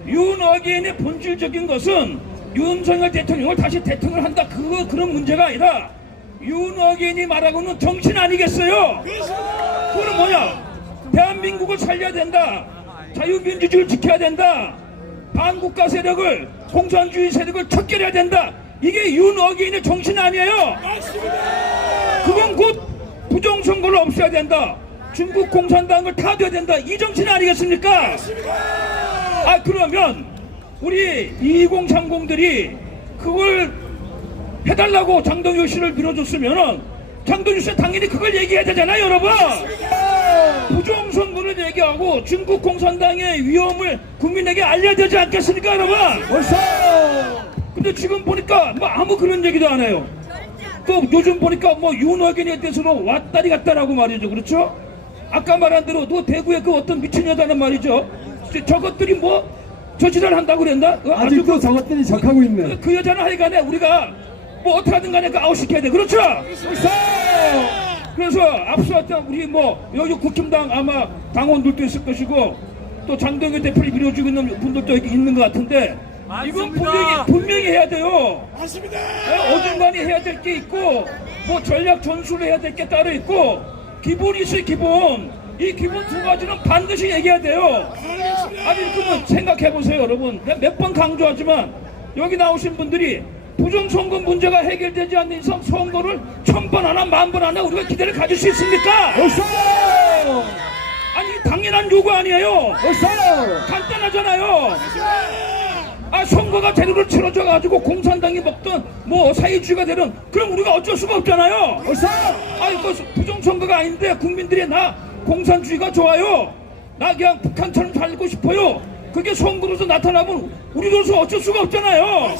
윤어게인의 본질적인 것은 윤석열 대통령을 다시 대통령을 한다 그런 문제가 아니라 윤어게인이 말하고는 정신 아니겠어요? 그건 뭐냐? 대한민국을 살려야 된다. 자유민주주의를 지켜야 된다. 반국가 세력을, 공산주의 세력을 척결해야 된다. 이게 윤어게인의 정신 아니에요? 그건 곧 부정선거를 없애야 된다. 중국 공산당을 타도해야 된다. 이 정신 아니겠습니까? 그러면 우리 2030들이 그걸 해달라고 장동혁 씨를 밀어줬으면은 장동혁 씨 당연히 그걸 얘기해야 되잖아요, 여러분. 부정선거를 얘기하고 중국 공산당의 위험을 국민에게 알려야 되지 않겠습니까, 여러분? 근데 지금 보니까 뭐 아무 그런 얘기도 안 해요. 또 요즘 보니까 뭐 윤어게인에 대해서는 왔다리 갔다라고 말이죠, 그렇죠? 아까 말한 대로 또 대구의 그 어떤 미친 여자는 말이죠. 저것들이 뭐 저지랄 한다고 그랬나? 아직도 저것들이 적하고 있네. 그 여자는 하여간에 우리가 뭐 어떻게 하든 간에 그 아웃시켜야 돼. 그렇죠? 그래서 앞서 우리 뭐 여기 국힘당 아마 당원들도 있을 것이고 또 장동혁 대표를 밀어주고 있는 분들도 여기 있는 것 같은데 이건 분명히 해야 돼요. 맞습니다. 어중간히 해야 될 게 있고 뭐 전략 전술을 해야 될 게 따로 있고 기본이 있어요. 기본. 이 기본 두 가지는 반드시 얘기해야 돼요. 아니 그러면 생각해보세요, 여러분. 내가 몇 번 강조하지만 여기 나오신 분들이 부정선거 문제가 해결되지 않는 이상 선거를 1000번 하나 10,000번 하나 우리가 기대를 가질 수 있습니까? 아니 당연한 요구 아니에요. 간단하잖아요. 선거가 제대로 치러져 가지고 공산당이 먹던 뭐 사회주의가 되는 그럼 우리가 어쩔 수가 없잖아요. 이거 부정선거가 아닌데 국민들이 나 공산주의가 좋아요. 나 그냥 북한처럼 살고 싶어요. 그게 선거로서 나타나면 우리로서 어쩔 수가 없잖아요.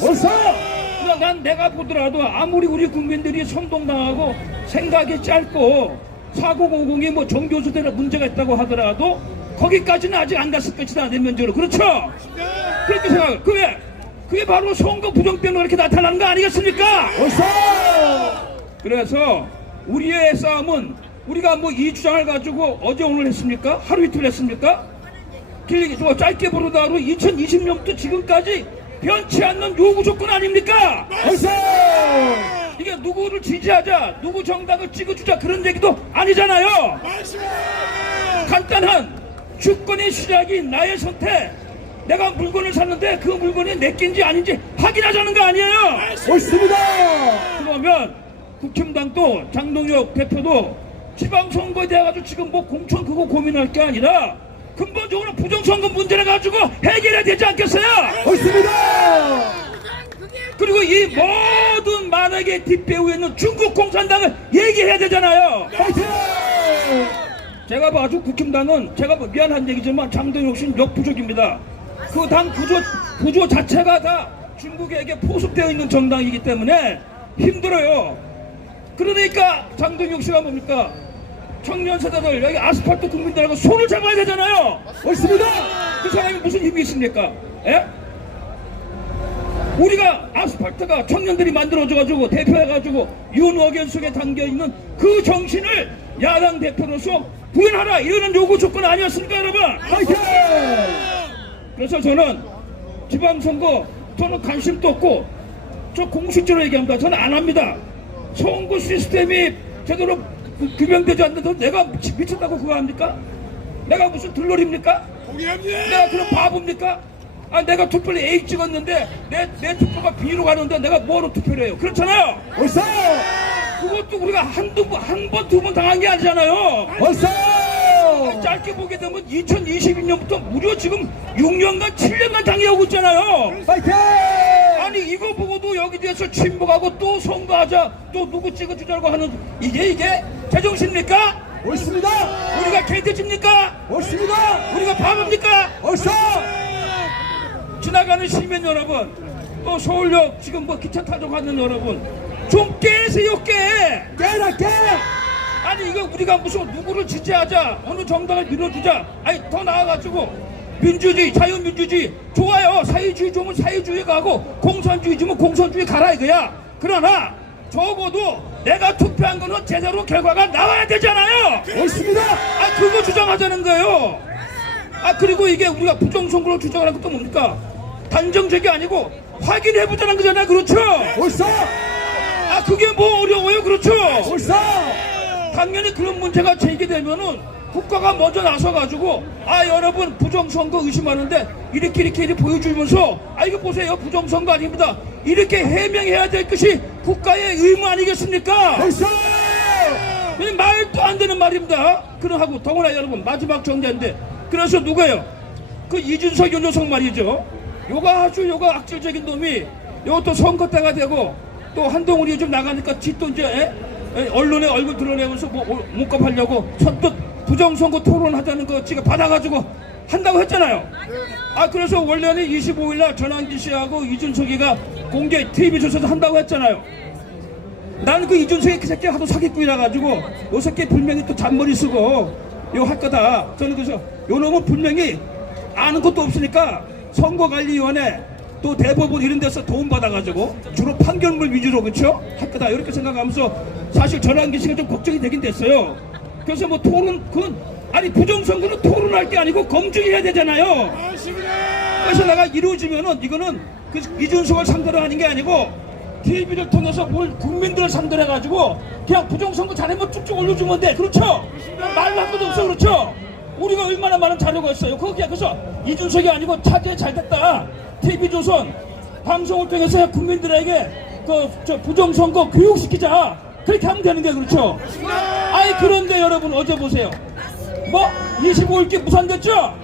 난 내가 보더라도 아무리 우리 국민들이 선동당하고 생각이 짧고 4050이 뭐 정교수들의 문제가 있다고 하더라도 거기까지는 아직 안 갔을 것이다, 내면적으로. 그렇죠? 그렇게 생각해요. 그게 바로 선거 부정 때문에 이렇게 나타나는 거 아니겠습니까? 그래서 우리의 싸움은 우리가 뭐 이 주장을 가지고 어제 오늘 했습니까? 하루 이틀 했습니까? 길게 짧게 보르다로 2020년부터 지금까지 변치 않는 요구 조건 아닙니까? 이게 누구를 지지하자, 누구 정당을 찍어주자 그런 얘기도 아니잖아요. 간단한 주권의 시작인 나의 선택. 내가 물건을 샀는데 그 물건이 내 낀지 아닌지 확인하자는 거 아니에요? 그러면 국힘당도 장동혁 대표도 지방선거에 대해 가지고 지금 뭐 공천 그거 고민할 게 아니라 근본적으로 부정선거 문제를 가지고 해결해야 되지 않겠어요? 그리고 이 모든 만악의 뒷배후에 있는 중국 공산당을 얘기해야 되잖아요. 제가 봐도 국힘당은 제가 미안한 얘기지만 장동혁 씨는 역부족입니다. 그 당 구조 자체가 다 중국에게 포섭되어 있는 정당이기 때문에 힘들어요. 그러니까 장동혁 씨가 뭡니까? 청년 세대들 여기 아스팔트 국민들하고 손을 잡아야 되잖아요. 그 사람이 무슨 힘이 있습니까? 예? 우리가 아스팔트가 청년들이 만들어져가지고 대표해가지고 윤어게인 속에 담겨있는 그 정신을 야당 대표로서 구현하라, 이러는 요구 조건 아니었습니까, 여러분? 그래서 저는 지방선거 저는 관심도 없고 저 공식적으로 얘기합니다. 저는 안 합니다. 선거 시스템이 제대로 규명되지 않는데 내가 미쳤다고 그거 합니까? 내가 무슨 들러리입니까? 내가 그런 바보입니까? 내가 투표를 A 찍었는데 내 투표가 B로 가는데 내가 뭐로 투표를 해요? 그렇잖아요. 그것도 우리가 한 번, 두 번 당한 게 아니잖아요. 짧게 보게 되면 2022년부터 무려 지금 6년간 7년간 당해오고 있잖아요. 아니 이거 보고도 여기 대해서 침묵하고 또 선거하자, 또 누구 찍어주자고 하는 이게 제정신입니까? 우리가 개돼지입니까? 우리가 바보입니까? 지나가는 시민 여러분, 또 서울역 지금 뭐 기차 타고 가는 여러분, 좀 깨세요. 깨라. 아니 이거 우리가 무슨 누구를 지지하자, 어느 정당을 밀어주자, 아니 더 나아가지고 민주주의, 자유민주주의 좋아요. 사회주의 좋으면 사회주의 가고 공산주의 좋으면 공산주의 가라 이거야. 그러나 적어도 내가 투표한 거는 제대로 결과가 나와야 되잖아요. 그거 주장하자는 거예요. 그리고 이게 우리가 부정선거로 주장하는 것도 뭡니까? 단정적이 아니고 확인해보자는 거잖아요. 그렇죠? 그게 뭐 어려워요? 그렇죠? 당연히 그런 문제가 제기되면은 국가가 먼저 나서가지고 여러분 부정선거 의심하는데 이렇게 보여주면서 이거 보세요 부정선거 아닙니다 이렇게 해명해야 될 것이 국가의 의무 아니겠습니까? 왜냐면 말도 안 되는 말입니다. 그러하고 더구나 여러분 마지막 정리인데 그래서 누가요? 그 이준석 요 녀석 말이죠. 요가 아주 악질적인 놈이 요것도 선거 때가 되고 또 한동훈이 좀 나가니까 지또 이제 언론에 얼굴 드러내면서 몸값하려고 선뜻 부정선거 토론하자는 거 지가 받아가지고 한다고 했잖아요. 그래서 원래는 25일날 전환기 씨하고 이준석이가 공개 TV조사에서 한다고 했잖아요. 나는 그 이준석이 그 새끼 하도 사기꾼이라 가지고 요 새끼 분명히 또 잔머리 쓰고 요 할 거다. 저는 그래서 요 놈은 분명히 아는 것도 없으니까 선거관리위원회 또 대법원 이런 데서 도움 받아가지고 주로 판결문 위주로 그렇죠? 할 거다 이렇게 생각하면서 사실 전환기 씨가 좀 걱정이 되긴 됐어요. 그래서 뭐 토론 아니 부정선거는 토론할 게 아니고 검증해야 되잖아요. 그래서 내가 이루어지면은 이거는 그 이준석을 상대로 하는 게 아니고 TV를 통해서 뭘 국민들을 상대로 해가지고 그냥 부정선거 잘하면 쭉쭉 올려주면 돼. 그렇죠? 말로 할 것도 없어. 그렇죠? 우리가 얼마나 많은 자료가 있어요. 거기에 그래서 이준석이 아니고 차기에 잘됐다. TV조선 방송을 통해서 국민들에게 저 부정선거 교육시키자. 그렇게 하면 되는 게 그렇죠? 그런데 여러분 어제 보세요. 25일께 무산됐죠?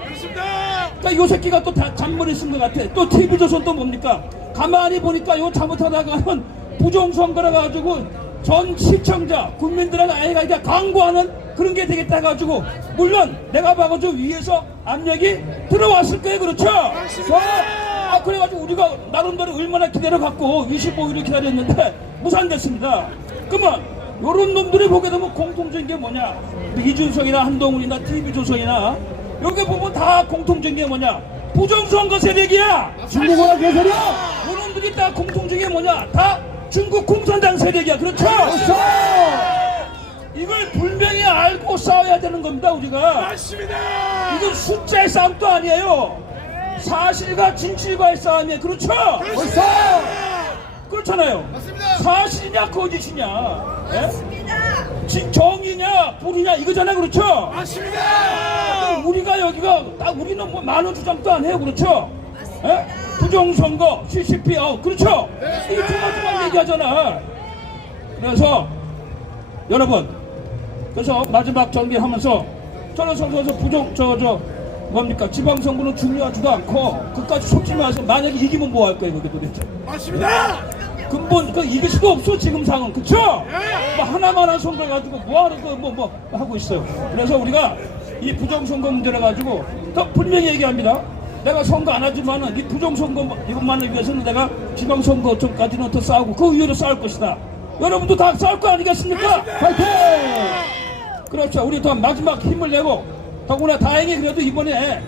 그러니까 요 새끼가 또 잔머리 쓴 것 같아. 또 TV조선 또 뭡니까? 가만히 보니까 요 잘못하다가는 부정선거라 가지고 전 시청자 국민들에게 아이가 광고하는 그런 게 되겠다 가지고 물론 내가 봐가지고 위에서 압력이 들어왔을 거예요. 그렇죠? 그래가지고 우리가 나름대로 얼마나 기다려갖고 25일을 기다렸는데 무산됐습니다. 그러면 요런 놈들이 보게 되면 공통적인 게 뭐냐? 이준석이나 한동훈이나 TV조선이나 여기 보면 다 공통적인 게 뭐냐? 부정선거 세력이야. 중국어라 개소리야. 요놈들이 다 공통적인 게 뭐냐? 다 중국 공산당 세력이야. 그렇죠? 이걸 분명히 알고 싸워야 되는 겁니다. 우리가. 맞습니다. 이건 숫자의 싸움도 아니에요. 사실과 진실과의 싸움이에요. 그렇죠? 그렇잖아요. 맞습니다. 사실이냐 거짓이냐? 맞습니다. 정의냐 불이냐 이거잖아요. 그렇죠? 맞습니다. 우리가 여기가 우리는 뭐 만원 주장도 안 해요. 그렇죠? 맞습니다. 부정선거 CCP 그렇죠? 이게 조마조마 얘기하잖아. 그래서 여러분 그래서 마지막 정리하면서 저는 선거에서 뭡니까 지방선거는 중요하지도 않고 그까지 솔직히 말해서 만약에 이기면 뭐 할 거예요. 그게 도대체 맞습니다. 근본 이길 수도 없어 지금 상은. 그쵸? 뭐 하나만 선거 가지고 뭐하는 뭐 하고 있어요. 그래서 우리가 이 부정선거 문제를 가지고 더 분명히 얘기합니다. 내가 선거 안 하지만은 이 부정선거 이것만을 위해서는 내가 지방선거 전까지는 더 싸우고 그 위로 싸울 것이다. 여러분도 다 싸울 거 아니겠습니까? 파이팅! 그렇죠. 우리 더 마지막 힘을 내고 더구나 다행히 그래도 이번에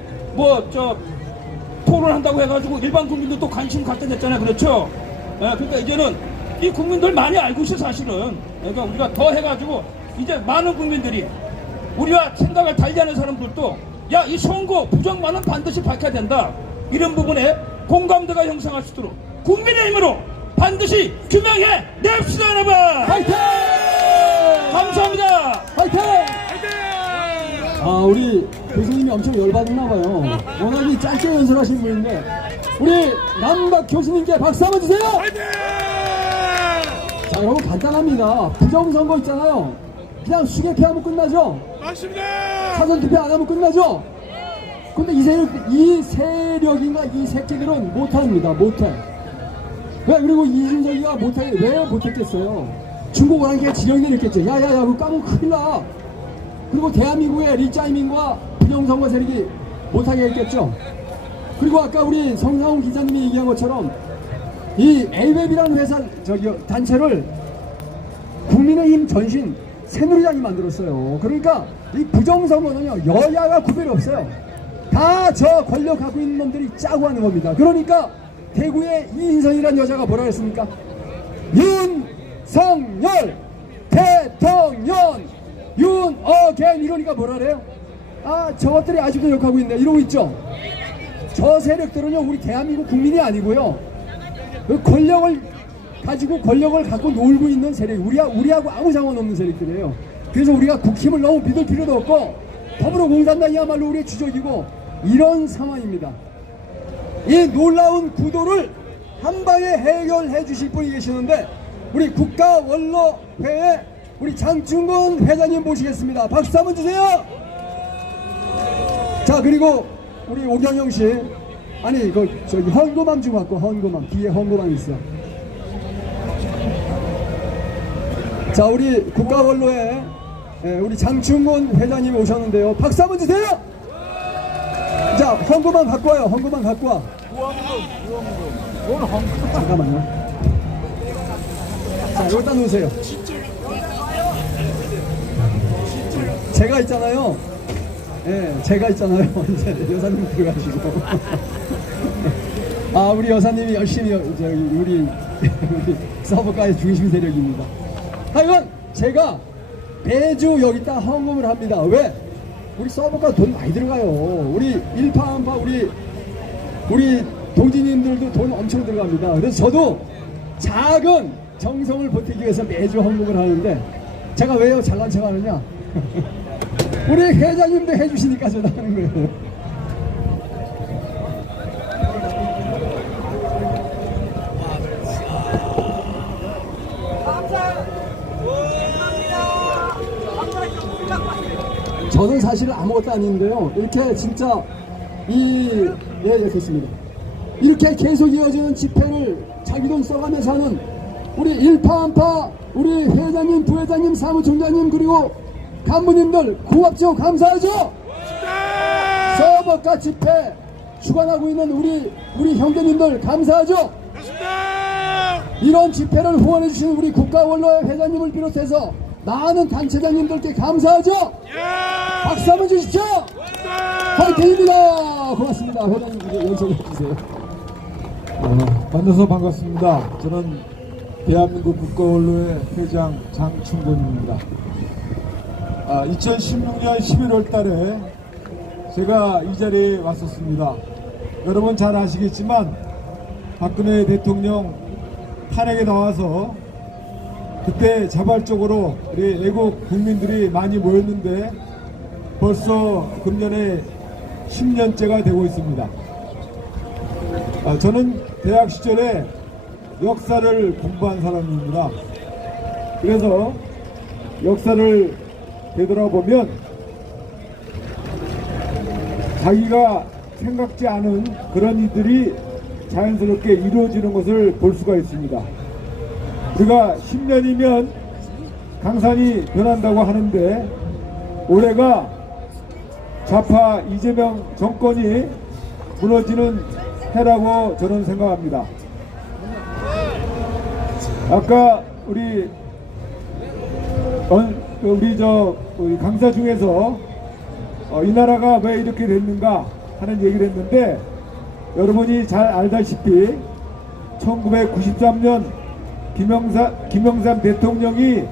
토론한다고 해가지고 일반 국민도 또 관심 갖게 됐잖아요. 그렇죠? 그러니까 이제는 이 국민들 많이 알고 있어 사실은. 그러니까 우리가 더 해가지고 이제 많은 국민들이 우리와 생각을 달리하는 사람들도 이 선거 부정만은 반드시 밝혀야 된다. 이런 부분에 공감대가 형성할 수 있도록 국민의힘으로 반드시 규명해 냅시다 여러분. 파이팅! 감사합니다. 파이팅! 우리 교수님이 엄청 열받았나 봐요. 워낙에 짧게 연설하신 분인데 우리 남박 교수님께 박수 한번 주세요. 자 여러분 간단합니다. 부정선거 있잖아요. 그냥 수개표하면 끝나죠. 맞습니다. 사전투표 안 하면 끝나죠. 근데 이 세력인가 이 새끼들은 못합니다. 못해. 왜? 그리고 이준석이가 왜 못했겠어요? 중국 오랑캐 지령이 있겠죠. 야야야 그거 까면 큰일 나. 그리고 대한민국의 리짜이민과 부정선거 세력이 못하게 했겠죠. 그리고 아까 우리 성상훈 기자님이 얘기한 것처럼 이 엘웹이라는 회사 단체를 국민의힘 전신 새누리당이 만들었어요. 그러니까 이 부정선거는요 여야가 구별이 없어요. 다 저 권력 갖고 있는 놈들이 짜고 하는 겁니다. 그러니까 대구의 이인성이라는 여자가 뭐라 했습니까? 윤석열 대통령 윤어겐 이러니까 뭐라 그래요? 저것들이 아직도 욕하고 있네 이러고 있죠. 저 세력들은요 우리 대한민국 국민이 아니고요 그 권력을 갖고 놀고 있는 세력, 우리하고 아무 상관없는 세력들이에요. 그래서 우리가 국힘을 너무 믿을 필요도 없고 더불어공산당이야말로 우리의 주적이고 이런 상황입니다. 이 놀라운 구도를 한 방에 해결해 주실 분이 계시는데 우리 국가원로회의 우리 장충곤 회장님 모시겠습니다. 박수 한번 주세요. 자, 그리고 우리 오경영 씨, 아니 저기 헌금함 좀 갖고, 헌금함 뒤에 헌금함 있어. 자, 우리 국가원로회 우리 장충곤 회장님이 오셨는데요. 박수 한번 주세요. 자, 헌금함 갖고 와요. 헌금함 갖고 와. 잠깐만요. 자, 여기다 놓으세요. 제가 있잖아요. 예, 제가 있잖아요. 이제 여사님 들어가시고. 아, 우리 여사님이 열심히 우리 서버가의 중심 세력입니다. 하여간 제가 매주 여기다 헌금을 합니다. 왜? 우리 서버가 돈 많이 들어가요. 우리 일파한파 우리 동지님들도 돈 엄청 들어갑니다. 그래서 저도 작은 정성을 보태기 위해서 매주 헌금을 하는데 제가 왜요 잘난 척 하느냐? 우리 회장님도 해주시니까 저도 하는 거예요. 저는 사실 아무것도 아닌데요. 이렇게 진짜 예, 됐습니다. 이렇게 계속 이어지는 집회를 자기 돈 써가면서 하는 우리 일파한파 우리 회장님, 부회장님, 사무총장님 그리고 간부님들 고맙죠? 감사하죠? 서버가 집회 주관하고 있는 우리 형제님들 감사하죠? 이런 집회를 후원해 주시는 우리 국가원로회 회장님을 비롯해서 많은 단체장님들께 감사하죠? 박수 한번 주시죠? 화이팅입니다. 고맙습니다. 회장님 이제 연설해 주세요. 만나서 반갑습니다. 저는 대한민국 국가원로회 회장 장충곤입니다. 2016년 11월 달에 제가 이 자리에 왔었습니다. 여러분 잘 아시겠지만 박근혜 대통령 탄핵에 나와서 그때 자발적으로 우리 애국 국민들이 많이 모였는데 벌써 금년에 10년째가 되고 있습니다. 저는 대학 시절에 역사를 공부한 사람입니다. 그래서 역사를 되돌아보면 자기가 생각지 않은 그런 일들이 자연스럽게 이루어지는 것을 볼 수가 있습니다. 우리가 10년이면 강산이 변한다고 하는데 올해가 좌파 이재명 정권이 무너지는 해라고 저는 생각합니다. 아까 우리 강사 중에서 이 나라가 왜 이렇게 됐는가 하는 얘기를 했는데 여러분이 잘 알다시피 1993년 김영삼 대통령이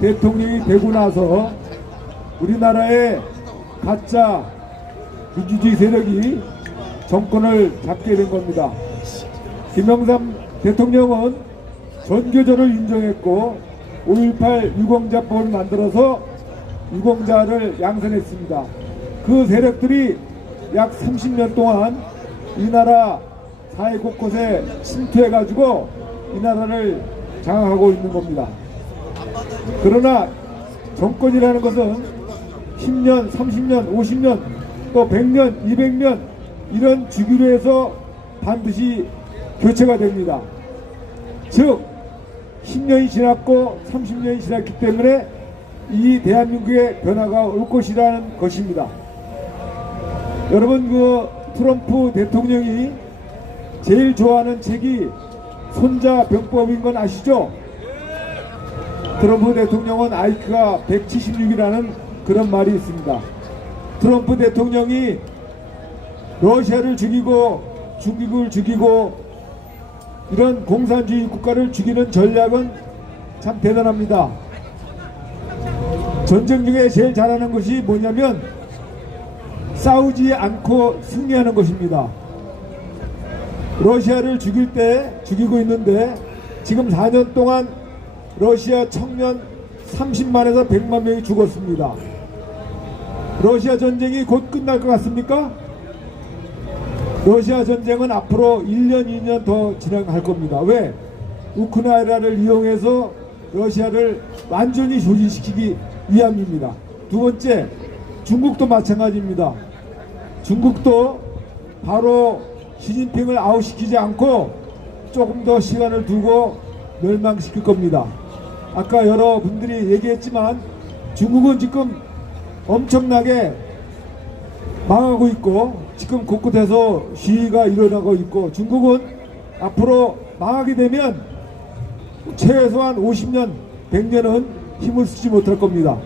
되고 나서 우리나라의 가짜 민주주의 세력이 정권을 잡게 된 겁니다. 김영삼 대통령은 전교조를 인정했고 5.18 유공자법을 만들어서 유공자를 양산했습니다. 그 세력들이 약 30년 동안 이 나라 사회 곳곳에 침투해가지고 이 나라를 장악하고 있는 겁니다. 그러나 정권이라는 것은 10년, 30년, 50년, 또 100년, 200년 이런 주기로 해서 반드시 교체가 됩니다. 즉 10년이 지났고 30년이 지났기 때문에 이 대한민국의 변화가 올 것이라는 것입니다. 여러분 그 트럼프 대통령이 제일 좋아하는 책이 손자병법인 건 아시죠? 트럼프 대통령은 IQ가 176이라는 그런 말이 있습니다. 트럼프 대통령이 러시아를 죽이고 중국을 죽이고 이런 공산주의 국가를 죽이는 전략은 참 대단합니다. 전쟁 중에 제일 잘하는 것이 뭐냐면 싸우지 않고 승리하는 것입니다. 러시아를 죽이고 있는데 지금 4년 동안 러시아 청년 30만에서 100만 명이 죽었습니다. 러시아 전쟁이 곧 끝날 것 같습니까? 러시아 전쟁은 앞으로 1년, 2년 더 진행할 겁니다. 왜? 우크라이나를 이용해서 러시아를 완전히 조진시키기 위함입니다. 두 번째, 중국도 마찬가지입니다. 중국도 바로 시진핑을 아웃시키지 않고 조금 더 시간을 두고 멸망시킬 겁니다. 아까 여러분들이 얘기했지만 중국은 지금 엄청나게 망하고 있고 지금 곳곳에서 시위가 일어나고 있고 중국은 앞으로 망하게 되면 최소한 50년, 100년은 힘을 쓰지 못할 겁니다.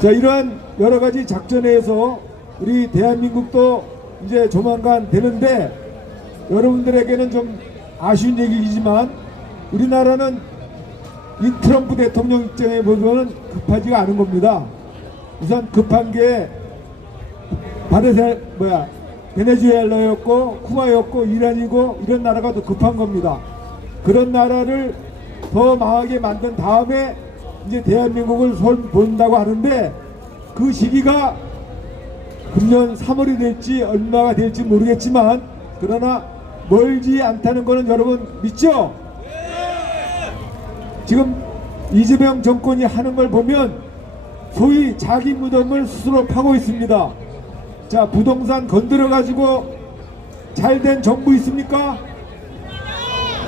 자, 이러한 여러 가지 작전에 의해서 우리 대한민국도 이제 조만간 되는데 여러분들에게는 좀 아쉬운 얘기이지만 우리나라는 이 트럼프 대통령 입장에 보면 급하지가 않은 겁니다. 우선 급한 게 베네수엘라였고 쿠바였고 이란이고 이런 나라가 더 급한 겁니다. 그런 나라를 더 망하게 만든 다음에 이제 대한민국을 본다고 하는데 그 시기가 금년 3월이 될지 얼마가 될지 모르겠지만 그러나 멀지 않다는 것은 여러분 믿죠? 지금 이재명 정권이 하는 걸 보면 소위 자기 무덤을 스스로 파고 있습니다. 자, 부동산 건드려 가지고 잘된 정부 있습니까?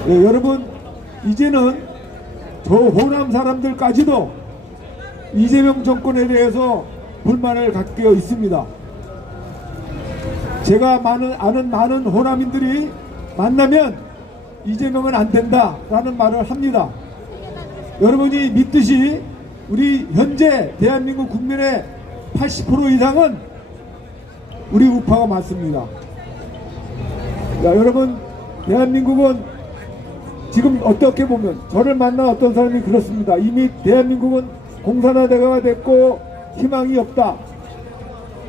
네, 여러분 이제는 저 호남 사람들까지도 이재명 정권에 대해서 불만을 갖게 있습니다. 제가 아는 많은 호남인들이 만나면 이재명은 안 된다 라는 말을 합니다. 여러분이 믿듯이 우리 현재 대한민국 국민의 80% 이상은 우리 우파가 많습니다. 자, 여러분 대한민국은 지금 어떻게 보면 저를 만난 어떤 사람이 그렇습니다. 이미 대한민국은 공산화대가 됐고 희망이 없다.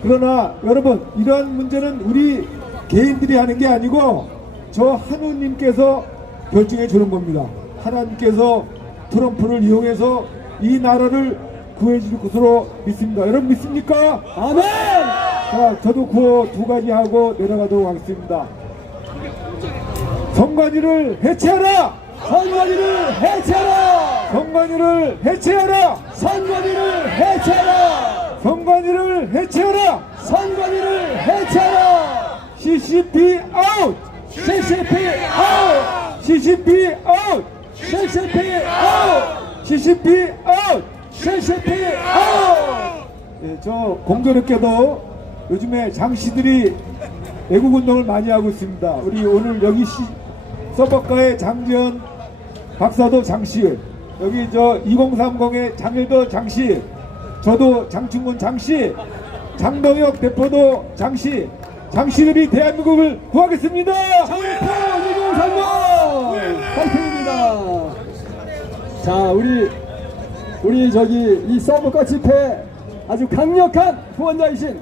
그러나 여러분 이러한 문제는 우리 개인들이 하는 게 아니고 저 하느님께서 결정해 주는 겁니다. 하나님께서 트럼프를 이용해서 이 나라를 구해줄 것으로 믿습니다. 여러분 믿습니까? 아멘! 자, 저도 구호 두 가지 하고 내려가도록 하겠습니다. 선관위를 해체하라! 선관위를 해체하라! 선관위를 해체하라! 선관위를 해체하라! 선관위를 해체하라! 선관위를 해체하라! CCP 아웃! CCP 아웃! CCP 아웃! CCP 아웃! CCP 아웃! CCP 아웃! 예, 저 공교롭게도 요즘에 장씨들이 애국운동을 많이 하고 있습니다. 우리 오늘 여기 서버가의 장지현 박사도 장씨, 여기 저 2030의 장일도 장씨, 저도 장충곤 장씨, 장동혁 대표도 장씨, 장씨들이 대한민국을 구하겠습니다. 장일포 2030 파이팅입니다. 자, 우리 저기 이 서버가 집회 아주 강력한 후원자이신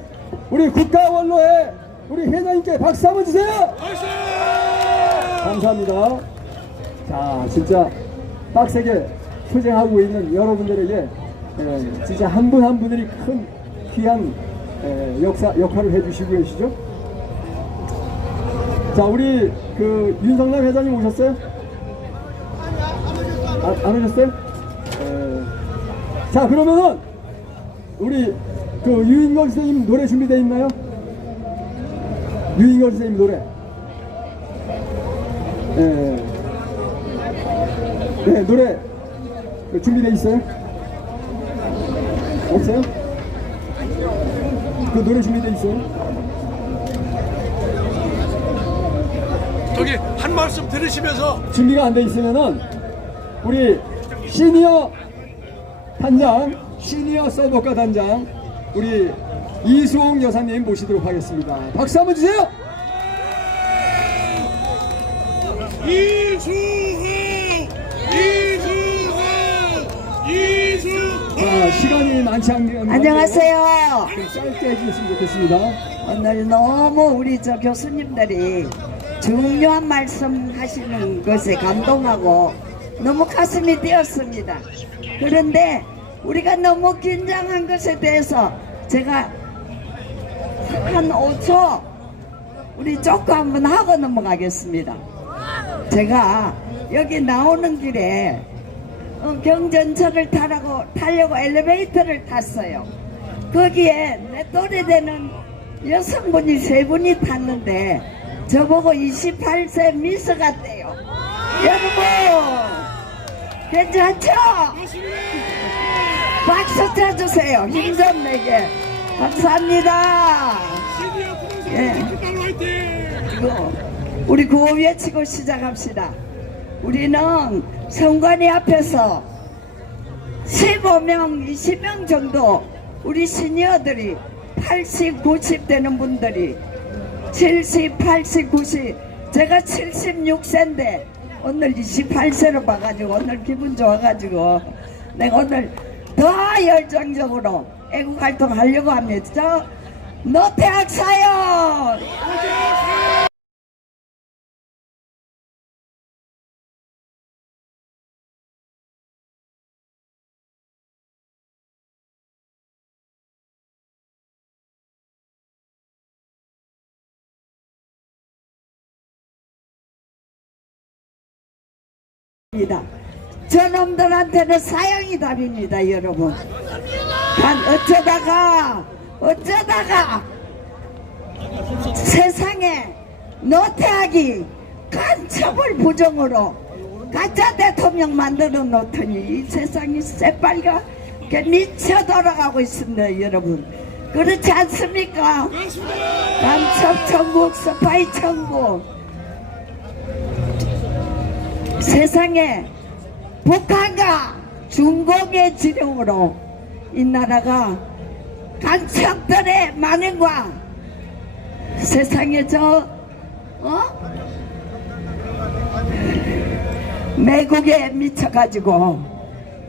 우리 국가원로의 우리 회장님께 박수 한번 주세요. 감사합니다. 자, 진짜 빡세게 투쟁하고 있는 여러분들에게 진짜 한 분 한 분들이 큰 귀한 역할을 해주시고 계시죠. 자, 우리 그 윤성남 회장님 오셨어요? 안 오셨어요? 자, 그러면은 우리 그 유인걸 선생님 노래 준비되어 있나요? 유인걸 선생님 노래. 네, 노래 준비되어 있어요? 없어요? 그 노래 준비되어 있어요? 저기 한 말씀 들으시면서 준비가 안 돼 있으면은 우리 시니어 단장, 시니어 서버가 단장 우리 이수홍 여사님 모시도록 하겠습니다. 박수 한번 주세요. 자, 시간이 많지 않는 안녕하세요. 좀 짧게 해주셨으면 좋겠습니다. 오늘 너무 우리 저 교수님들이 중요한 말씀 하시는 것에 감동하고 너무 가슴이 뛰었습니다. 그런데 우리가 너무 긴장한 것에 대해서 제가 한 5초 우리 쪼까 한번 하고 넘어가겠습니다. 제가 여기 나오는 길에 경전철을 타려고 엘리베이터를 탔어요. 거기에 내 또래 되는 여성분이 3분이 탔는데 저보고 28세 미스 같대요. 여러분 괜찮죠? 박수 쳐주세요. 힘 좀 내게. 감사합니다. 예. 우리 구호 외치고 시작합시다. 우리는 성관이 앞에서 15명, 20명 정도 우리 시니어들이 80, 90 되는 분들이 70, 80, 90 제가 76세인데 오늘 28세로 봐가지고 오늘 기분 좋아가지고 내가 오늘 더 열정적으로 애국활동 하려고 합니다. 노태학 사연! 저놈들한테는 사형이 답입니다, 여러분. 어쩌다가 세상에 노태학이 간첩을 부정으로 가짜 대통령 만들어 놓더니 이 세상이 새빨갛게 미쳐 돌아가고 있습니다, 여러분. 그렇지 않습니까? 간첩 천국, 스파이 천국. 세상에 북한과 중공의 지령으로 이 나라가 간첩들의 만행과 세상에 매국에 미쳐가지고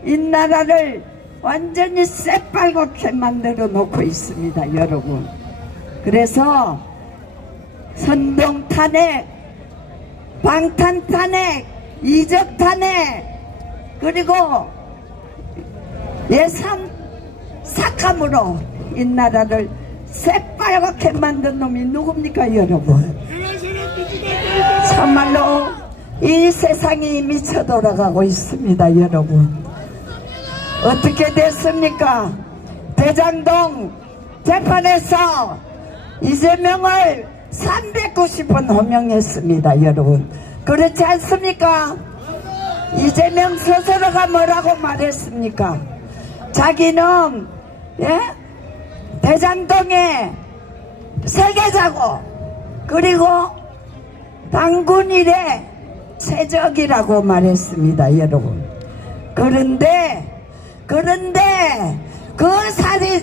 이 나라를 완전히 새빨갛게 만들어 놓고 있습니다, 여러분. 그래서 선동탄핵, 방탄탄핵, 이적탄핵, 그리고 예산 삭감으로 이 나라를 새빨갛게 만든 놈이 누굽니까, 여러분? 참말로 이 세상이 미쳐 돌아가고 있습니다, 여러분. 어떻게 됐습니까? 대장동 재판에서 이재명을 390번 호명했습니다, 여러분. 그렇지 않습니까? 이재명 스스로가 뭐라고 말했습니까? 자기는 대장동의 세계자고 그리고 당군일의 최적이라고 말했습니다, 여러분. 그런데 그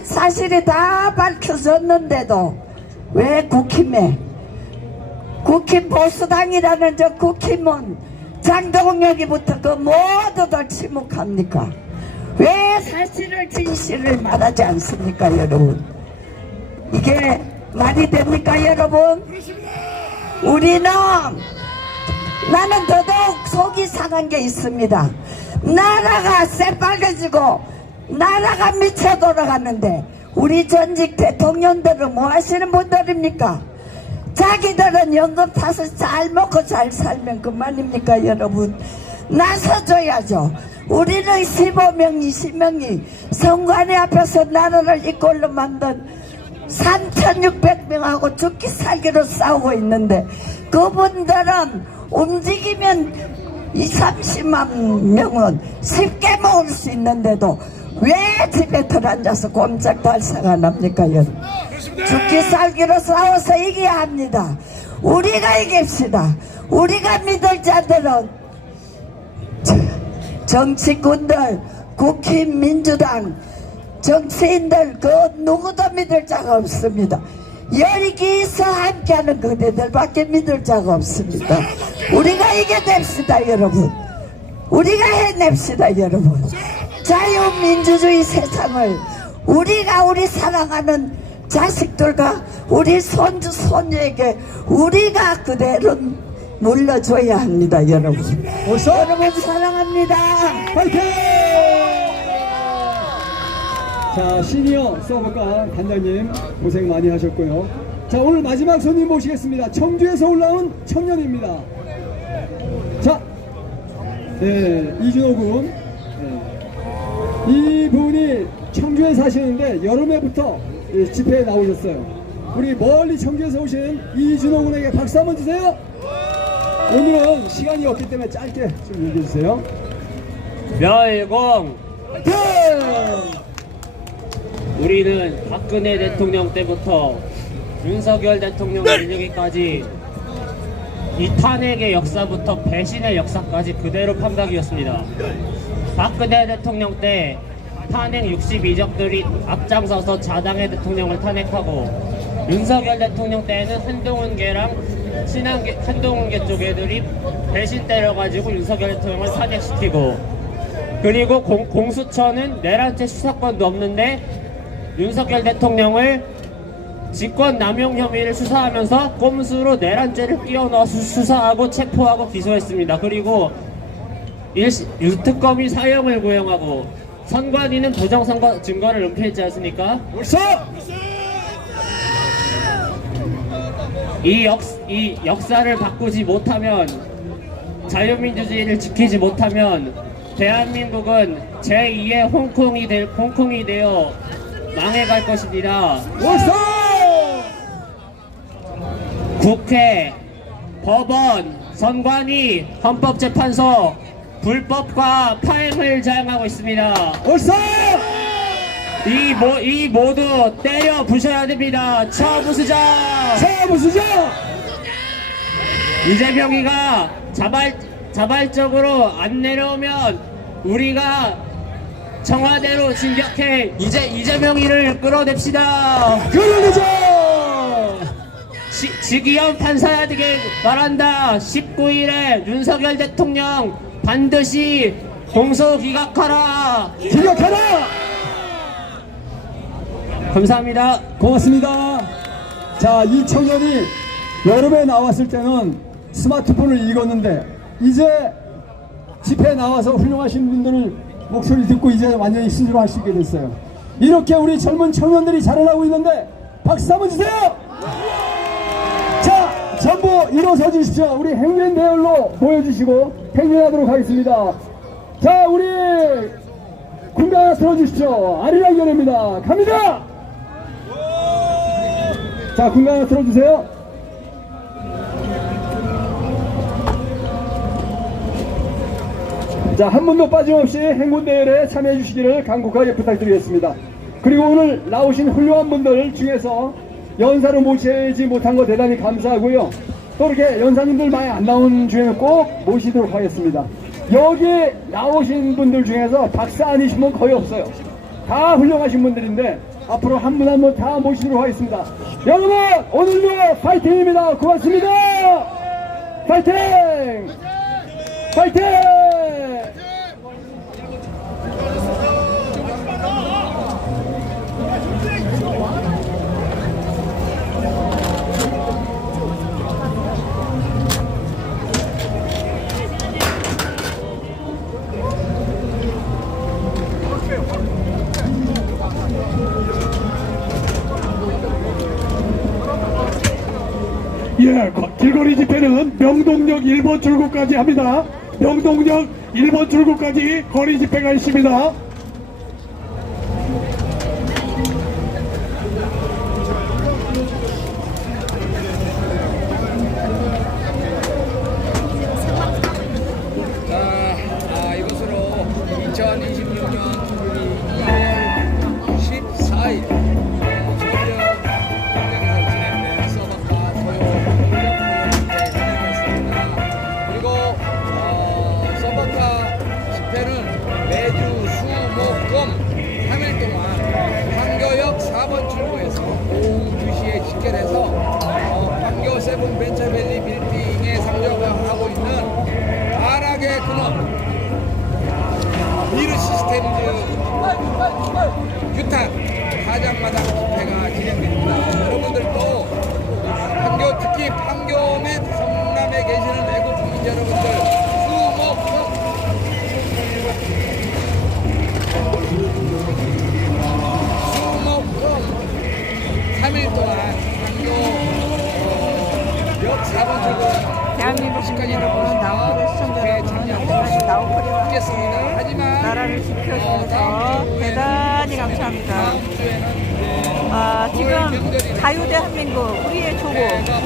사실이 다 밝혀졌는데도 왜 국힘 보수당이라는 저 국힘은 장동혁이부터 그 모두들 침묵합니까? 왜 사실을 진실을 말하지 않습니까, 여러분? 이게 말이 됩니까, 여러분? 나는 더더욱 속이 상한 게 있습니다. 나라가 새빨개지고 나라가 미쳐 돌아가는데 우리 전직 대통령들은 뭐 하시는 분들입니까? 자기들은 연금 타서 잘 먹고 잘 살면 그만입니까, 여러분? 나서줘야죠. 우리는 15명, 20명이 선관위 앞에서 나라를 이꼴로 만든 3,600명하고 죽기 살기로 싸우고 있는데 그분들은 움직이면 20-30만 명은 쉽게 모을 수 있는데도 왜 집에 들어앉아서 꼼짝달싹 안 합니까, 여러분? 죽기 살기로 싸워서 이겨야 합니다. 우리가 이깁시다. 우리가 믿을 자들은 정치꾼들, 국힘, 민주당, 정치인들 그 누구도 믿을 자가 없습니다. 여기서 함께하는 그대들밖에 믿을 자가 없습니다. 우리가 이겨냅시다, 여러분. 우리가 해냅시다, 여러분. 자유민주주의 세상을 우리가 우리 사랑하는 자식들과 우리 손주 손녀에게 우리가 그대로 물려줘야 합니다, 여러분. 여러분 사랑합니다. 파이팅! 자, 시니어 서버과 단장님 고생 많이 하셨고요. 자, 오늘 마지막 손님 모시겠습니다. 청주에서 올라온 청년입니다. 자, 네, 이준호 군. 네. 이분이 청주에 사시는데 여름에부터 집회에 나오셨어요. 우리 멀리 청주에서 오신 이준호 군에게 박수 한번 주세요. 오늘은 시간이 없기 때문에 짧게 좀 얘기해 주세요. 멸공! 네! 우리는 박근혜 대통령 때부터 윤석열 대통령 일기까지 이 탄핵의 역사부터 배신의 역사까지 그대로 판박이었습니다. 박근혜 대통령 때 탄핵 62적들이 앞장서서 자당의 대통령을 탄핵하고, 윤석열 대통령 때는 한동훈계랑 한동훈계 쪽 애들이 배신 때려가지고 윤석열 대통령을 탄핵시키고, 그리고 공수처는 내란죄 수사권도 없는데 윤석열 대통령을 직권남용 혐의를 수사하면서 꼼수로 내란죄를 끼워 넣어서 수사하고 체포하고 기소했습니다. 그리고 유특검이 사형을 구형하고, 선관위는 부정선거 증거를 은폐했지 않습니까? 이 역사를 바꾸지 못하면, 자유민주주의를 지키지 못하면 대한민국은 제2의 홍콩이 되어 망해갈 것입니다. 국회, 법원, 선관위, 헌법재판소 불법과 파행을 자행하고 있습니다. 이 모두 때려 부셔야 됩니다. 처부수자! 이재명이가 자발적으로 안 내려오면 우리가 청와대로 진격해 이재명이를 끌어냅시다. 지기현 판사에게 말한다. 19일에 윤석열 대통령 반드시 공소 기각하라. 감사합니다. 고맙습니다. 자, 이 청년이 여름에 나왔을 때는 스마트폰을 읽었는데 이제 집회에 나와서 훌륭하신 분들 목소리 듣고 이제 완전히 스스로 할 수 있게 됐어요. 이렇게 우리 젊은 청년들이 자라나고 있는데 박수 한번 주세요. 자, 전부 일어서 주십시오. 우리 행진 대열로 모여주시고 행진하도록 하겠습니다. 자, 우리 군가 하나 틀어주십시오. 아리랑 연회입니다. 갑니다. 자, 군가 하나 틀어주세요. 자, 한 분도 빠짐없이 행군대회에 참여해 주시기를 간곡하게 부탁드리겠습니다. 그리고 오늘 나오신 훌륭한 분들 중에서 연사로 모시지 못한 거 대단히 감사하고요. 또 이렇게 연사님들 많이 안 나온 중에 꼭 모시도록 하겠습니다. 여기 나오신 분들 중에서 박사 아니신 분 거의 없어요. 다 훌륭하신 분들인데 앞으로 한 분 한 분 다 모시도록 하겠습니다. 여러분, 오늘도 파이팅입니다. 고맙습니다. 파이팅! 파이팅! 예, 길거리 집회는 명동역 1번 출구까지 합니다. 명동역 1번 출구까지 거리 집회가 있습니다. 이것으로 2026년 2월 14일 매주 수 3일 동안 강요 역 4번 대한민국 국민 여러분, 나우코리아 시청자 여러분, 여기까지 나우코리아와 함께 하지만 나라를 지켜주셔서 대단히 감사합니다. 지금 자유대한민국, 우리의 조국,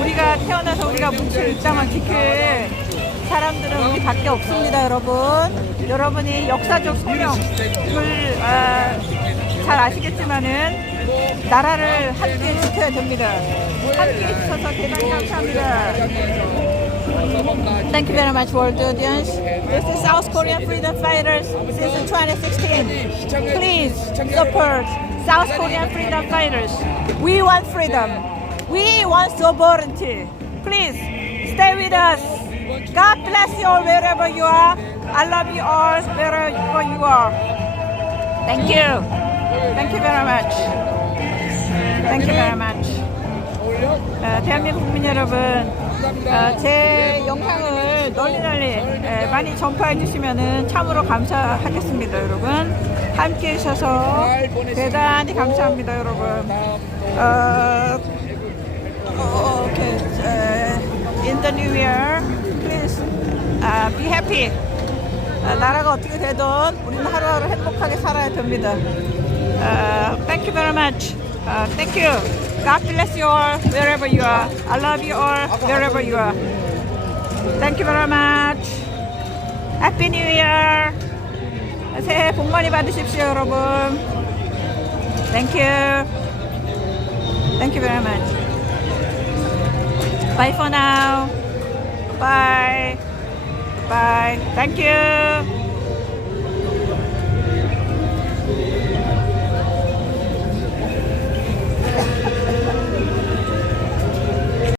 우리가 태어나서 우리가 묻힐 입장을 지킬 사람들은 우리밖에 없습니다, 여러분. 여러분이 역사적 소명을 잘 아시겠지만은 나라를 함께 지켜야 됩니다. 함께 해주셔서 대단히 감사합니다. Thank you very much, world audience. This is South Korean freedom fighters since 2016. Please support South Korean freedom fighters. We want freedom. We want sovereignty. Please stay with us. God bless you all wherever you are. I love you all wherever you are. Thank you. Thank you very much. Thank you very much. 대한민국 국민 여러분, 제 영상을 널리 많이 전파해 주시면 참으로 감사하겠습니다, 여러분. 함께 해주셔서 대단히 감사합니다, 여러분. Okay, in the new year, please be happy. 나라가 어떻게 되든 우리는 하루하루 행복하게 살아야 됩니다. Thank you very much. Thank you. God bless you all wherever you are. I love you all wherever you are. Thank you very much. Happy New Year. 새해 복 많이 받으십시오, 여러분. Thank you. Thank you very much. Bye for now. Bye. Bye. Thank you.